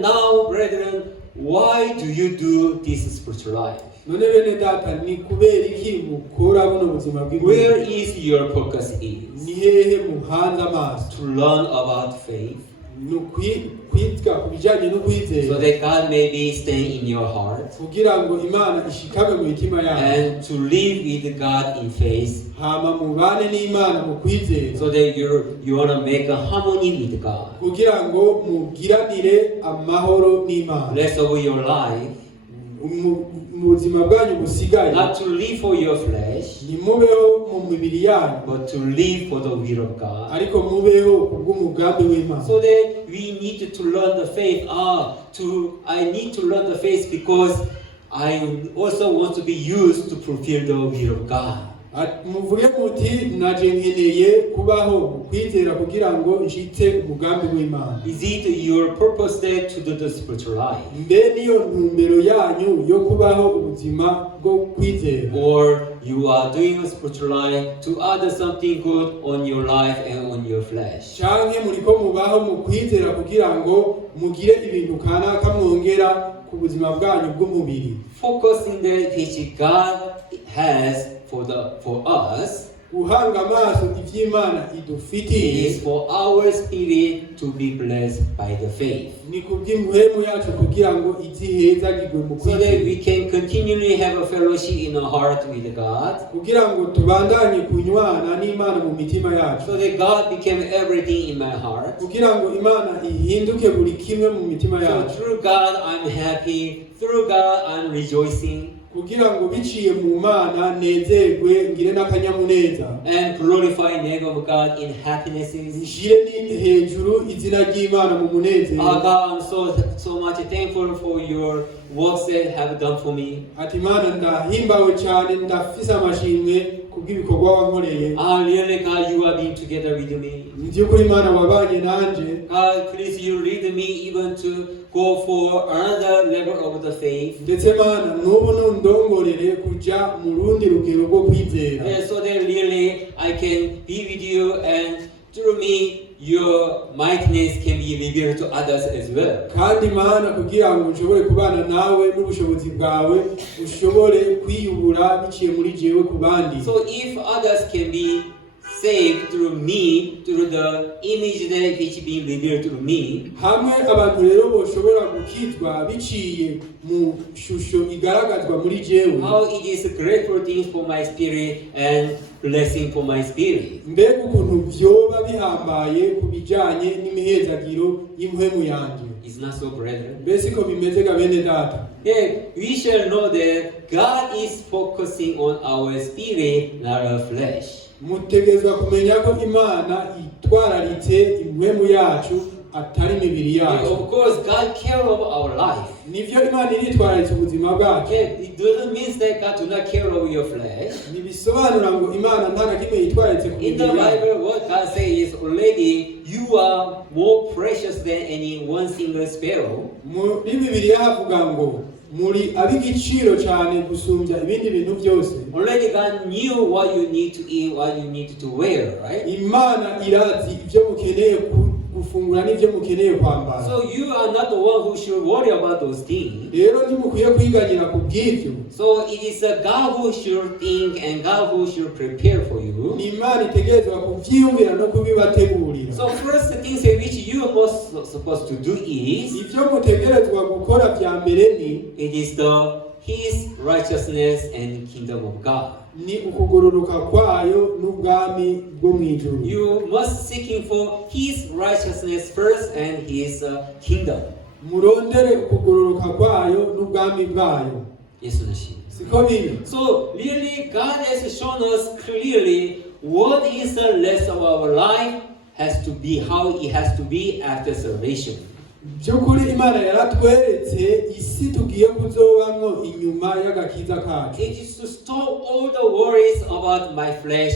Now, brethren, why do you do this spiritual life? None bene data, ni kubera iki mukora buno buzima Where bw'Imana? is your focus is? Ni hehe muhanze amaso? To learn about faith, Ni kwiga ku bijyanye no so kwizera, that God may be staying in your heart, kugira ngo Imana ishikame mu mitima yawe, and to live with God in faith, hama mubane n'Imana mu kwizera, so that you want to make a harmony with God. kugira ngo mugiranire amahoro n'Imana. Rest of your life, Mu buzima bwanyu busigaye, not to live for your flesh, ntimubeho mu mibiri yanyu, but to live for the will of God. ariko mubeho kubw'umugambi w'Imana. So that we need to learn the faith. I need to learn the faith because I also want to be used to fulfill the will of God. Muvuge muti naje nkeneye kubaho mu kwizera kugira ngo nshitse umugambi w'Imana. Is it your purpose there to do the spiritual life? Mbe niyo ntumbero yanyu yo kubaho ubuzima bwo kwizera, Or you are doing a spiritual life to add something good on your life and on your flesh? canke muriko mubaho mu kwizera kugira ngo mugire ibintu kanaka mwongera ku buzima bwanyu bw'umubiri? Focusing that which God has for us Guhanga amaso ivy'Imana idufitiye is for our spirit to be blessed by the faith, ni kubw'impwemu yacu kugira ngo izihezagirwe mu so that kwizera, we can continually have a fellowship in our heart with God, kugira ngo tubandanye kunywana n'Imana mu mitima yacu, so that God became everything in my heart. kugira ngo Imana ihinduke buri kimwe mu mitima So yacu, through God I'm happy, through God I'm rejoicing, kugira ngo biciye mu Mana nezerwe ngire n'akanyamuneza, and glorify the name of God in happinesses. nshire ni hejuru izina ry'Imana mu munezero. God, I'm so much thankful for your works that have done for me. Ati Mana, ndahimbawe cyane, ndafise amashimwe kubw'ibikorwa wankoreye. Really, God, you have been together with me. By'ukuri Mana wabanye nanje. God, please, you lead me even to go for another level of the faith. Ndetse Mana, n'ubu nundongorere kuja mu rundi rugero rwo kwizera. So that really I can be with you, and through me your mightiness can be revealed to others as well. kandi Mana kugira ngo nshobore kubana nawe n'ubushobozi bwawe ushobore kwiyubura biciye muri jewe ku bandi. So if others can be saved through me, through the image that which being revealed through me, hamwe abantu rero boshobora gukizwa biciye mu shusho igaragazwa muri jewe, how it is a grateful thing for my spirit and blessing for my spirit. mbega ukuntu vyoba bihambaye ku bijanye n'imihezagiro y'impwemu yanje. It's not so, brethren. Mbese ko bimeze ga bene data. Yeah, we shall know that God is focusing on our spirit, not our flesh. Mutegezwa kumenya ko Imana itwararitse impwemu yacu atari imibiri Yeah, yacu. of course, God cares of our life. Nivyo Imana iritwararitse ubuzima bwacu. Okay, it doesn't mean that God do not care over your flesh. Nibisobanura ngo Imana nta na kimwe yitwararitse ku In the mibiri yacu. Bible, what God says is already you are more precious than any one single sparrow. Muri Bibiliya havuga ngo muri ab'igiciro cyane gusumbya ibindi bintu byose. Already God knew what you need to eat, what you need to wear, right? Imana irazi ibyo mukeneye gufungura n'ibyo mukeneye kwambara. So you are not the one who should worry about those things. Rero ntimukwiye kwiganyira ku bw'ibyo. So it is a God who should think and God who should prepare for you. Ni Imana itegerezwa kubyiyumvira no kubibategurira. So first the things which you are most supposed to do is, Ibyo mutegerezwa gukora bya mbere ni it is His righteousness and kingdom of God. ni ukugororoka kwayo n'ubwami bwo mu ijuru. You must seeking for His righteousness first and His kingdom. Murondere ukugororoka kwayo n'ubwami bwayo. Yesu nashimwe. Siko biri. So really God has shown us clearly what is the rest of our life has to be, how it has to be after salvation. By'ukuri Imana yaratweretse isi tugiye kuzobamwo inyuma y'agakiza kacu. It is to stop all the worries about my flesh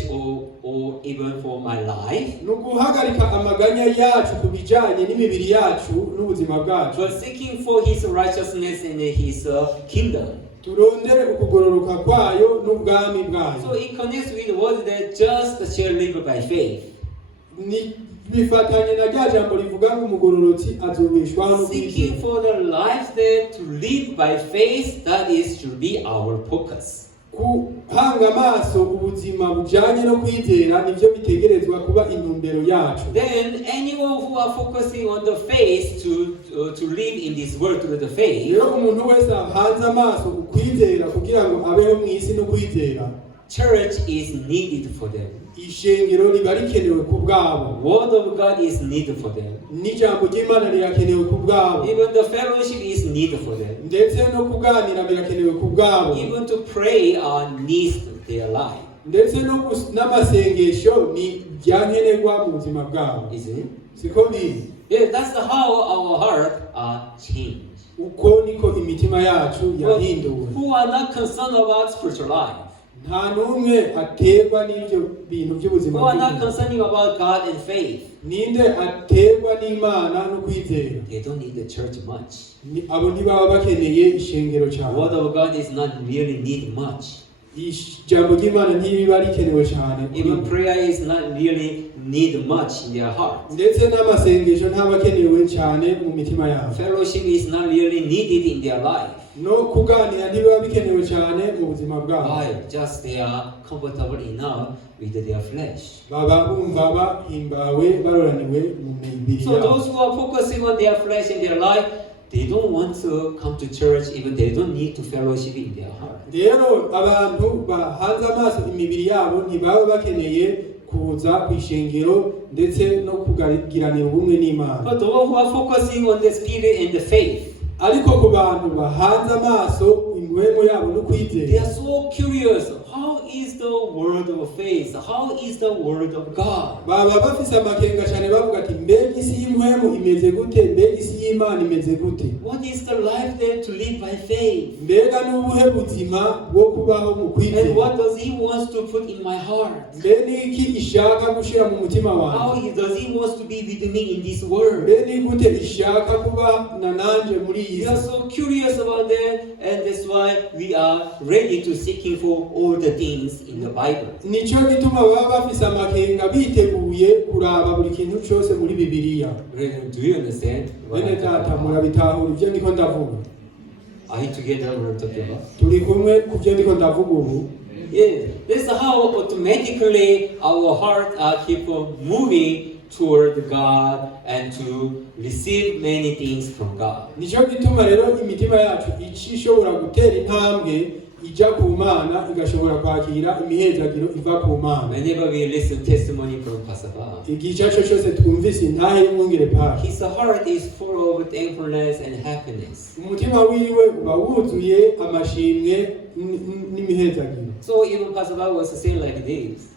or even for my life. Ni uguhagarika amaganya yacu ku bijanye n'imibiri yacu n'ubuzima bwacu. But seeking for His righteousness and His kingdom. Turondere ukugororoka kwayo n'ubwami bwayo. So it connects with what that just shall live by faith. Ni bifatanye na rya jambo rivuga ngo umugororotsi azobeshwaho no Seeking kwizera. for the life that to live by faith, that is should be our focus. Kuhanga amaso ubuzima bujanye no kwizera nivyo bitegerezwa kuba intumbero yacu. Then anyone who are focusing on the faith to live in this world through the faith, Rero umuntu wese ahanze amaso ukwizera kugira ngo abeho mu isi no kwizera, church is needed for them. ishengero riba rikenewe ku bwabo. Word of God is needed for them. N'ijambo ry'Imana rirakenewe ku bwabo. Even the fellowship is needed for them. Ndetse no kuganira birakenewe ku bwabo. Even to pray needs their life. Ndetse n'amasengesho ni byankenerwa mu buzima bwabo. Is it? Siko biri. Yeah, that's how our heart are changed. Uko niko imitima yacu yahinduwe. Who are not concerned about spiritual life. Nta n'umwe aterwa n'ibyo bintu by'ubuzima Who are not bw'Imana. concerning about God and faith. Ninde aterwa n'Imana no kwizera? They don't need the church much. Abo ntibaba bakeneye ishengero The cyane. word of God is not really need much. Ijambo ry'Imana ntiriba rikenewe cyane. Even prayer is not really need much in their heart. Ndetse n'amasengesho ntaba akenewe cyane mu mitima yabo. Fellowship is not really needed in their life. No kuganira ntibiba bikenewe cyane mu buzima bwabo. Why? Just they are comfortable enough with their flesh. Baba bumva bahimbawe baroraniwe mu mibiri So yabo. those who are focusing on their flesh in their life, they don't want to come to church, even they don't need to fellowship in their heart. Rero abantu bahanze amaso imibiri yabo ntibaba bakeneye kuza ku ishengero ndetse no kugiranira ubumwe n'Imana. But those who are focusing on the spirit and the faith, Ariko ku bantu bahanze amaso impwemu yabo no they kwizera, are so curious. How is the word of faith? How is the word of God? baba bafise amakenga cyane bavuga ati mbega isi y'impwemu imeze gute, mbega isi y'Imana imeze gute, What is the life there to live by faith? mbega n'ubuhe buzima bwo kubaho mu And kwizera, what does He want to put in my heart? mbe n'iki ishaka gushira mu mutima How wanjye, does He want to be with me in this world? mbe ni gute ishaka kuba na nanje muri iyi We are si. so curious about that, and that's why we are ready to seeking for all the things things in the Bible. Nico gituma baba bafise amakenga biteguye kuraba buri kintu cyose muri Bibiliya. Do you understand? Bene data murabitahura ivyo ndiko ndavuga. Are you together what I'm talking about? Turi kumwe kuvyo ndiko ndavuga ubu. Yes, this is how automatically our heart keep on moving toward God and to receive many things from God. Nico gituma rero imitima yacu ishobora gutera intambwe ija ku Mana igashobora kwakira imihezagiro iva ku Mana. Whenever we listen testimony from Pastor Ba, igice cyose twumvise intahe y'umwungere pa. His heart is full of thankfulness and happiness. Umutima wiwe uba wuzuye amashimwe n'imihezagiro. So even Pastor Ba was saying like this.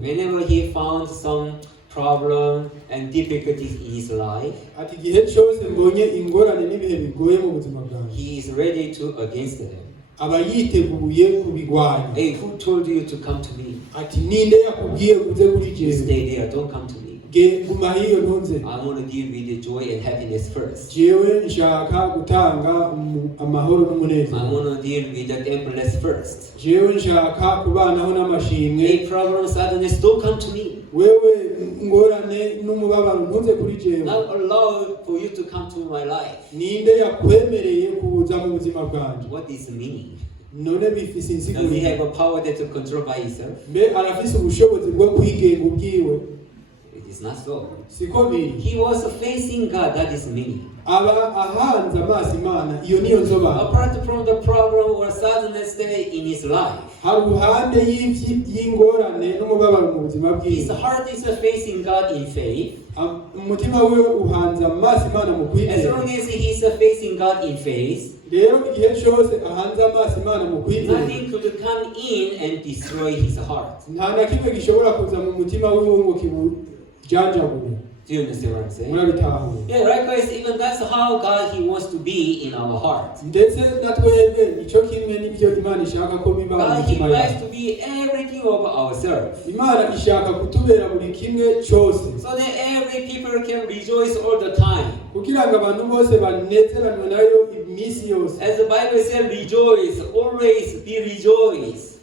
Whenever he found some problem and difficulties in his life, he is ready to against them. Hey, who told you to come to me? You stay there, don't come to me. I want to deal with the joy and happiness first. I want to deal with the thankfulness first. Hey, problems, sadness, don't come to me. Not allow for you to come to my life. What is the meaning? Does he have a power that to control by himself? It is not so. He was facing God, that is meaning. Apart from the problem or sadness in his life, his heart is facing God in faith. As long as he is facing God in faith, nothing could come in and destroy his heart. Do you understand what I'm saying? Yeah, likewise, even that's how God He wants to be in our heart. God He likes to be everything of ourselves. So that every people can rejoice all the time. As the Bible says, rejoice, always be rejoice.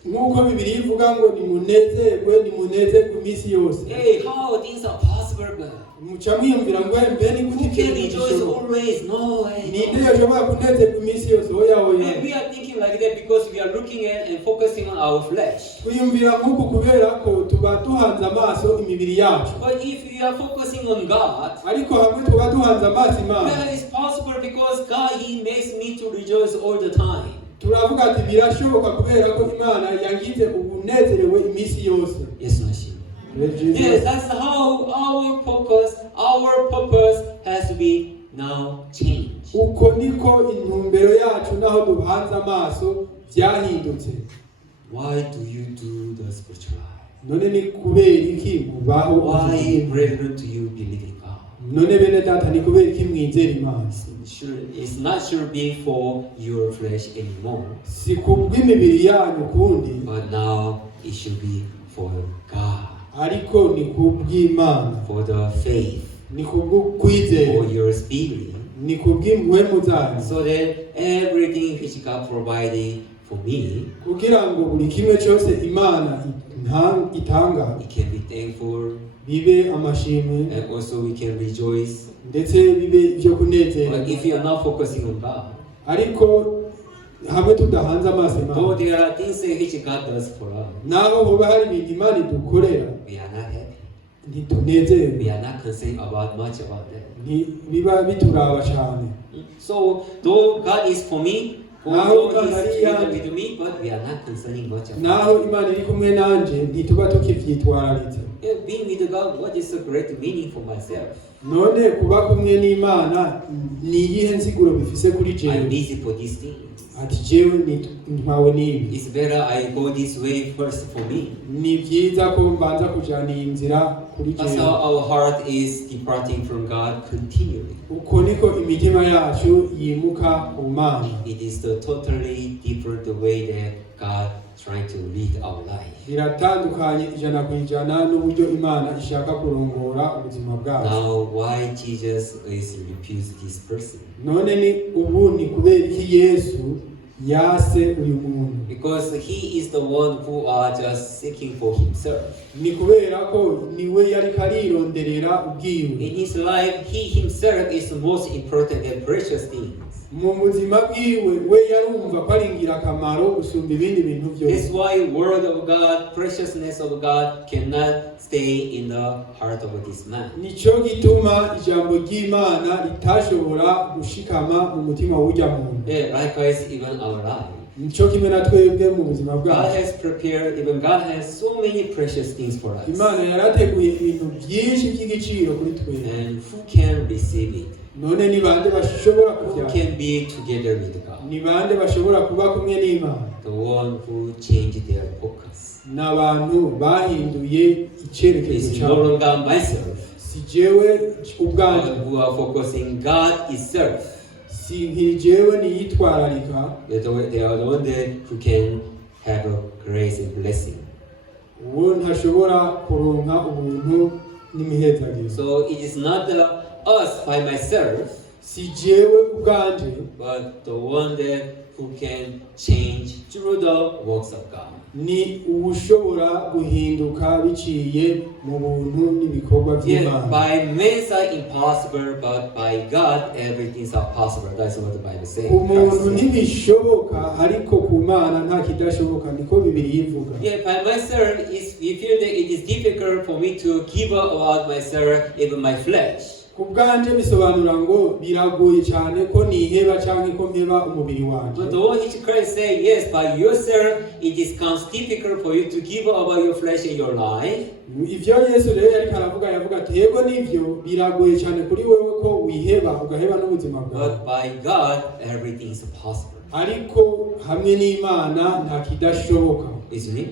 Hey, how things are possible, God? Who can rejoice always? No way. We are thinking like that because we are looking at and focusing on our flesh. But if we are focusing on God, that is possible because God He makes me to rejoice all the time. Yes, that's how our purpose has to be now changed. Why do you do the spiritual life? Why, brethren, do you believe in God? It's not sure being for your flesh anymore. But now it should be for God. For the faith. For your spirit. So that everything which God provided for me, it can be thankful. And also we can rejoice. But if you are not focusing on God, though there are things which God does for us, we are not happy. We are not concerned about much about that. So though God is for me, although He is together with me, but we are not concerning much about it. Being with God, what is the great meaning for myself? I'm busy for these things. It's better I go this way first for me. That's how our heart is departing from God continually. It is the totally different way that God trying to lead our life. Now, why Jesus is refused this person? yase uyu muntu. Because he is the one who are just seeking for himself. Ni kubera ko niwe yari karironderera ubwiwe. In his life, he himself is the most important and precious things. Mu buzima bwiwe we yarumva ko ari ingirakamaro gusumba ibindi bintu byose. That's why word of God, preciousness of God cannot stay in the heart of this man. Nico gituma ijambo ry'Imana ritashobora gushikama mu mutima w'ujya muntu. Yeah, likewise even our life. Nico kimwe na twebwe mu buzima God bwacu. has prepared, even God has so many precious things for us. Imana yarateguye ibintu byinshi by'igiciro kuri twebwe. And who can receive it? None ni bande bashobora Who kujya? can be together with God? Ni bande bashobora kuba kumwe n'Imana? The one who changed their focus. N'abantu bahinduye icyerekezo It's no cyabo. longer myself, Si jewe ubwanje, but who are focusing God itself. si nkijewe niyitwararika, They are the one who can have a grace and blessing. uwo ntashobora kuronka ubuntu n'imihezagiro. So it is not us by myself, Si jewe ubwanje, but the one who can change through the works of God. ni ushobora guhinduka biciye mu buntu n'ibikorwa Yeah, by'Imana. by men are impossible, but by God everything are possible. That's what the Bible says. Umuntu ntibishoboka ariko ku Mana nta kidashoboka, niko Bibiliya ivuga. Yeah, by myself, we feel that it is difficult for me to give up about myself, even my flesh. Ku bwanje bisobanura ngo biragoye cyane ko niheba cyangwa ko mpeba umubiri wanje. But the one which Christ said, yes, by yourself, it becomes difficult for you to give up about your flesh in your life. Ivyo Yesu rero yariko aravuga, yavuga ati yego nivyo biragoye cyane kuri wewe ko wiheba ugaheba n'ubuzima bwawe, But by God, everything is possible. ariko hamwe n'Imana nta kidashoboka. Isn't it?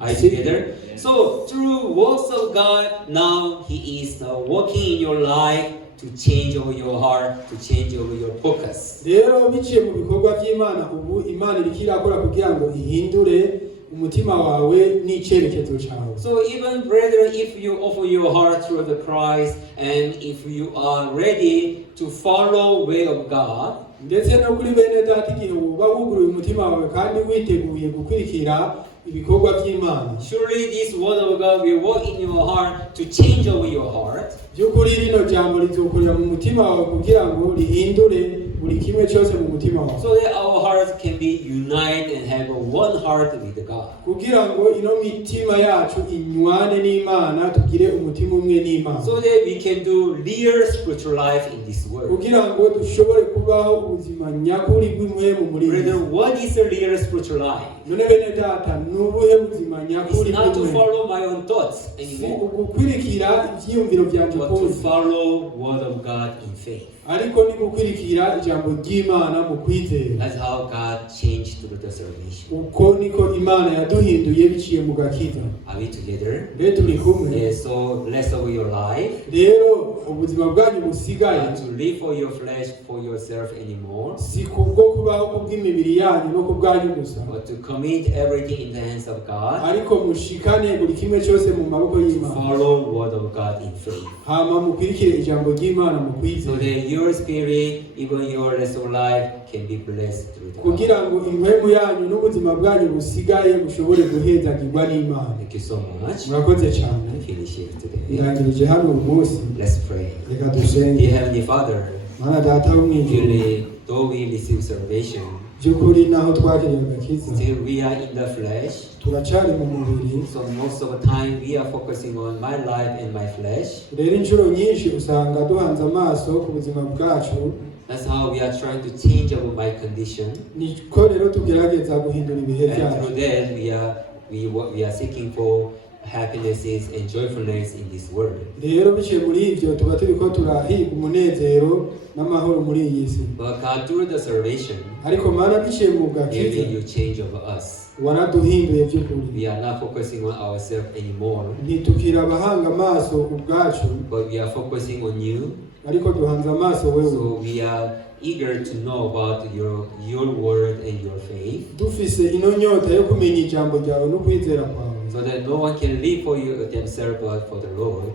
Are you together? So, through works of God, now He is working in your life to change over your heart, to change over your focus. Rero biciye mu bikorwa by'Imana, ubu Imana iriko irakora kugira ngo ihindure umutima wawe n'icyerekezo cyawe. So even brethren, if you offer your heart through the Christ, and if you are ready to follow way of God, ndetse no kuri bene data igihe uba wuguruye umutima wawe kandi witeguye gukurikira ibikorwa by'Imana, surely this word of God will work in your heart to change over your heart. by'ukuri rino jambo rizokorera mu mutima wawe kugira ngo rihindure buri kimwe cyose mu mutima wawe, So that our hearts can be united and have one heart with God. kugira ngo ino mitima yacu inywane n'Imana, tugire umutima umwe n'Imana, So that we can do real spiritual life in this world. kugira ngo dushobore kubaho ubuzima nyakuri bw'Impwemu muri iyi Brother, si. what is a real spiritual life? None bene data, nubuhe buzima It's nyakuri not to bw'Impwemu? follow my own thoughts Si anymore, ugukurikira ivyiyumviro vyanje but to kose, follow word of God in faith. ariko ni gukurikira ijambo ry'Imana mu kwizera. That's how God changed through the salvation. Uko niko Imana yaduhinduye biciye mu gakiza. Are we together? Rero turi kumwe. Yeah, so less of your life, Rero ubuzima bwanyu busigaye not to live for your flesh, for yourself anymore, si kubwo kubaho kubw'imibiri yanyu no kubwanyu gusa, but to commit everything in the hands of God. ariko mushikane buri kimwe cyose mu maboko y'Imana, Follow word of God in faith. hama mukurikire ijambo ry'Imana mu So kwizera, that your spirit, even your rest of life, can be blessed through the kugira God. ngo impwemu yanyu n'ubuzima bwanyu busigaye bushobore guhezagirwa n'Imana. Thank you so much. Murakoze cyane. I finish here today. Ndangirije hano uyu munsi. Let's pray. Reka dusenge. Dear Heavenly Father, Mana data wo mw'ijuru, really, though we receive salvation, by'ukuri naho twakiriye agakiza still we are in the flesh. turacari mu mubiri. So most of the time we are focusing on my life and my flesh. Rero inshuro nyinshi usanga duhanze amaso ku buzima bwacu, That's how we are trying to change over my condition. niko rero tugerageza guhindura ibihe And byacu. through that we are seeking for happinesses and joyfulness in this world. Rero biciye muri ibyo tuba turiko turahiga umunezero n'amahoro muri iyi si. But God, through the salvation, Ariko Mana biciye mu gakiza maybe you change over us. waraduhinduye by'ukuri. We are not focusing on ourselves anymore, Ntitukira abahanga amaso ubwacu, but we are focusing on you. ariko duhanze amaso wewe. So we are eager to know about your word and your faith, Dufise ino nyota yo kumenya ijambo ryawe no kwizera kwawe, so that no one can live for you themselves but for the Lord.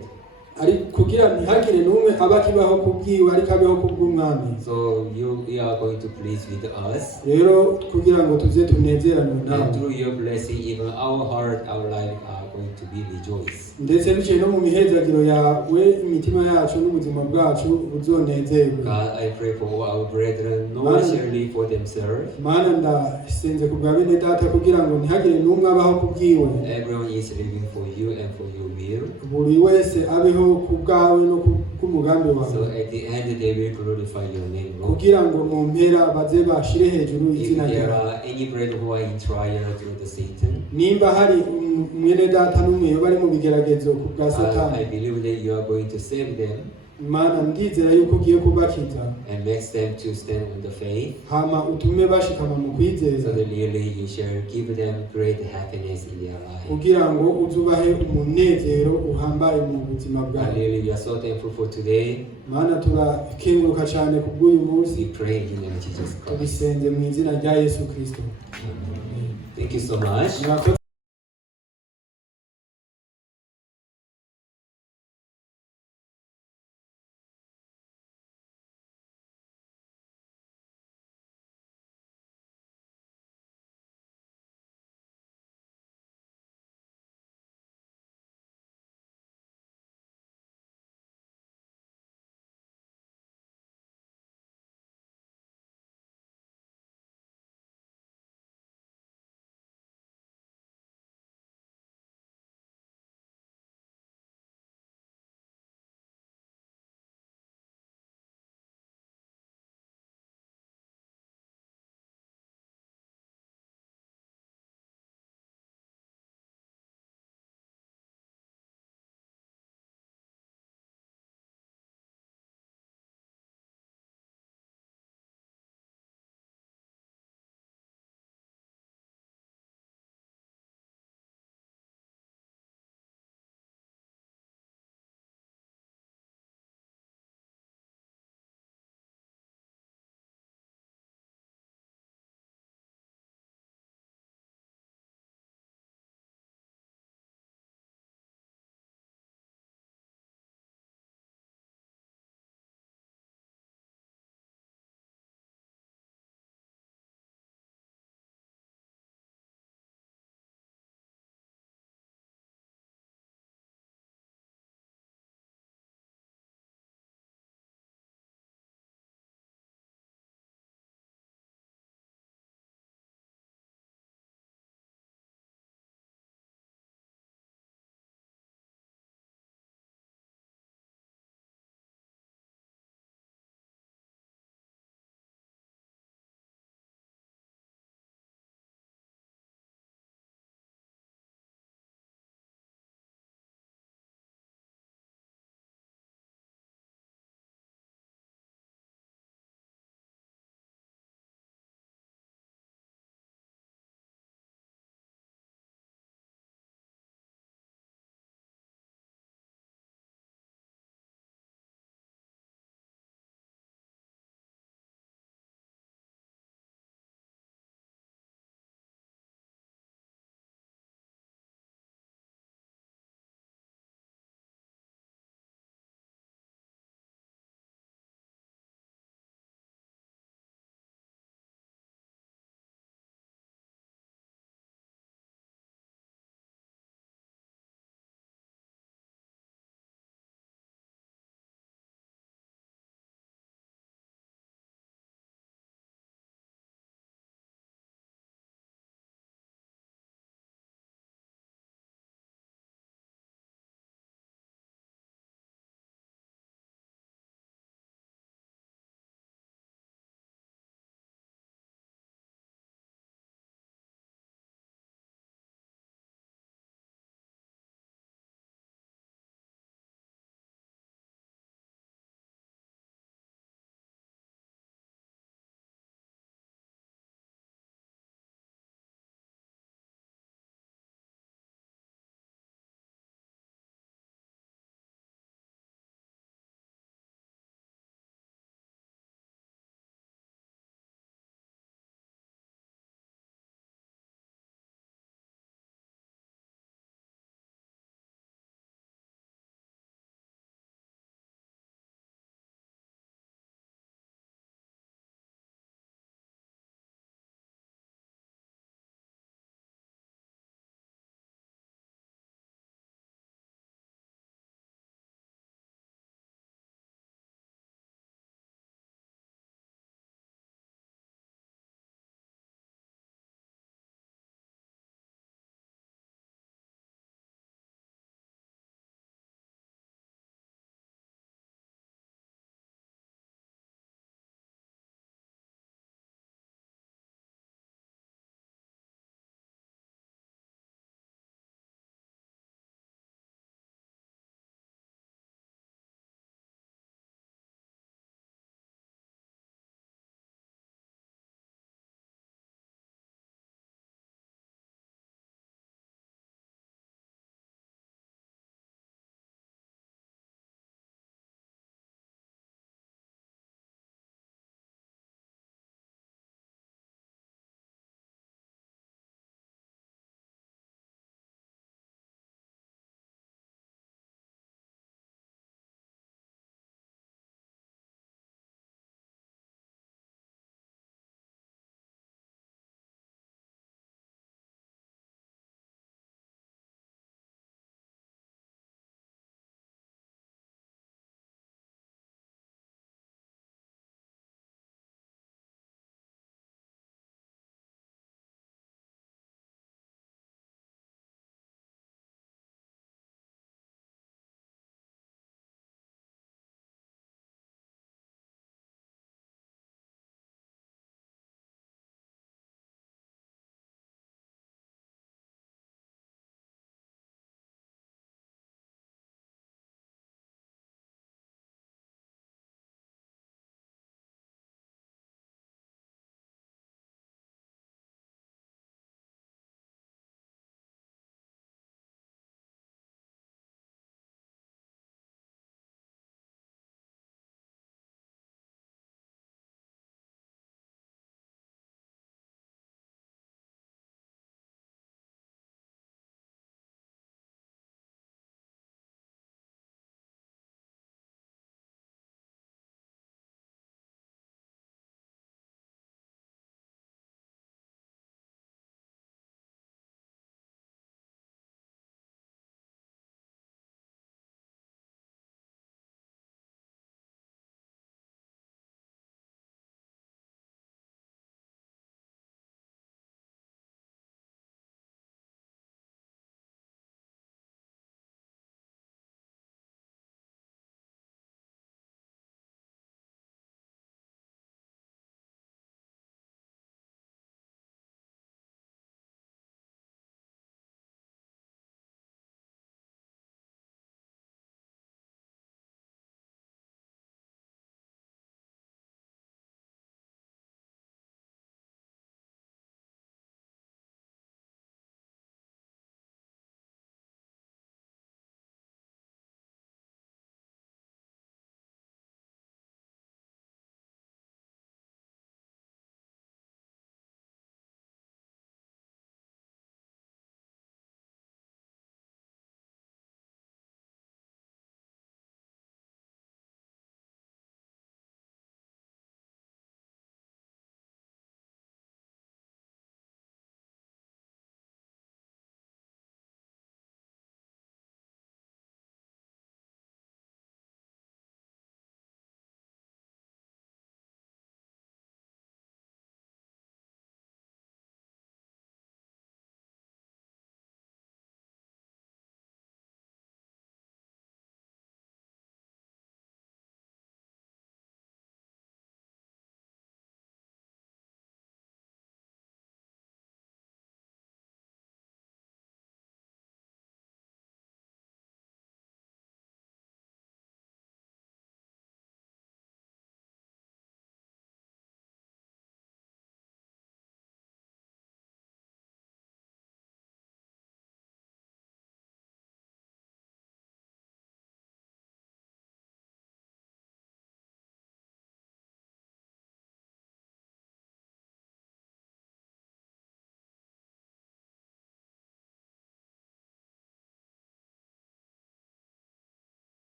ari kugira ntihagire n'umwe aba akibaho kubwiwe ariko abeho kubw'umwami. So you are going to please with us. Rero kugira ngo tuze tunezerane nawe. And through your blessing, even our heart, our life are going to be rejoiced. Ndetse biciye no mu mihezagiro yawe imitima yacu n'ubuzima bwacu buzonezerwe. God, I pray for all our brethren, no one shall live for themselves. Mana ndasenze ku bwa bene data kugira ngo ntihagire n'umwe abaho kubwiwe. Everyone is living for you and for your will. Buri wese abeho ku bwawe no ku mugambi wawe. So at the end they will glorify your name, Lord. Kugira ngo mu mpera baze bashire hejuru izina If there ryawe. are any brethren who are in trial through the Satan, Nimba hari mwene data n'umwe bari mu bigeragezo ku bwa I Satani, believe that you are going to save them Mana ndizera yuko ugiye kubakiza and makes them to stand on the faith. hama utume bashikama mu kwizeza So that really you shall give them great happiness in their life. kugira ngo uzubahe umunezero uhambaye mu buzima bwawe. Really, we are so thankful for today. Mana turakenguruka cyane ku bw'uyu munsi, We pray in the name of Jesus Christ. tubisenze mu izina rya Yesu Kristo. Thank you so much. Murakoze.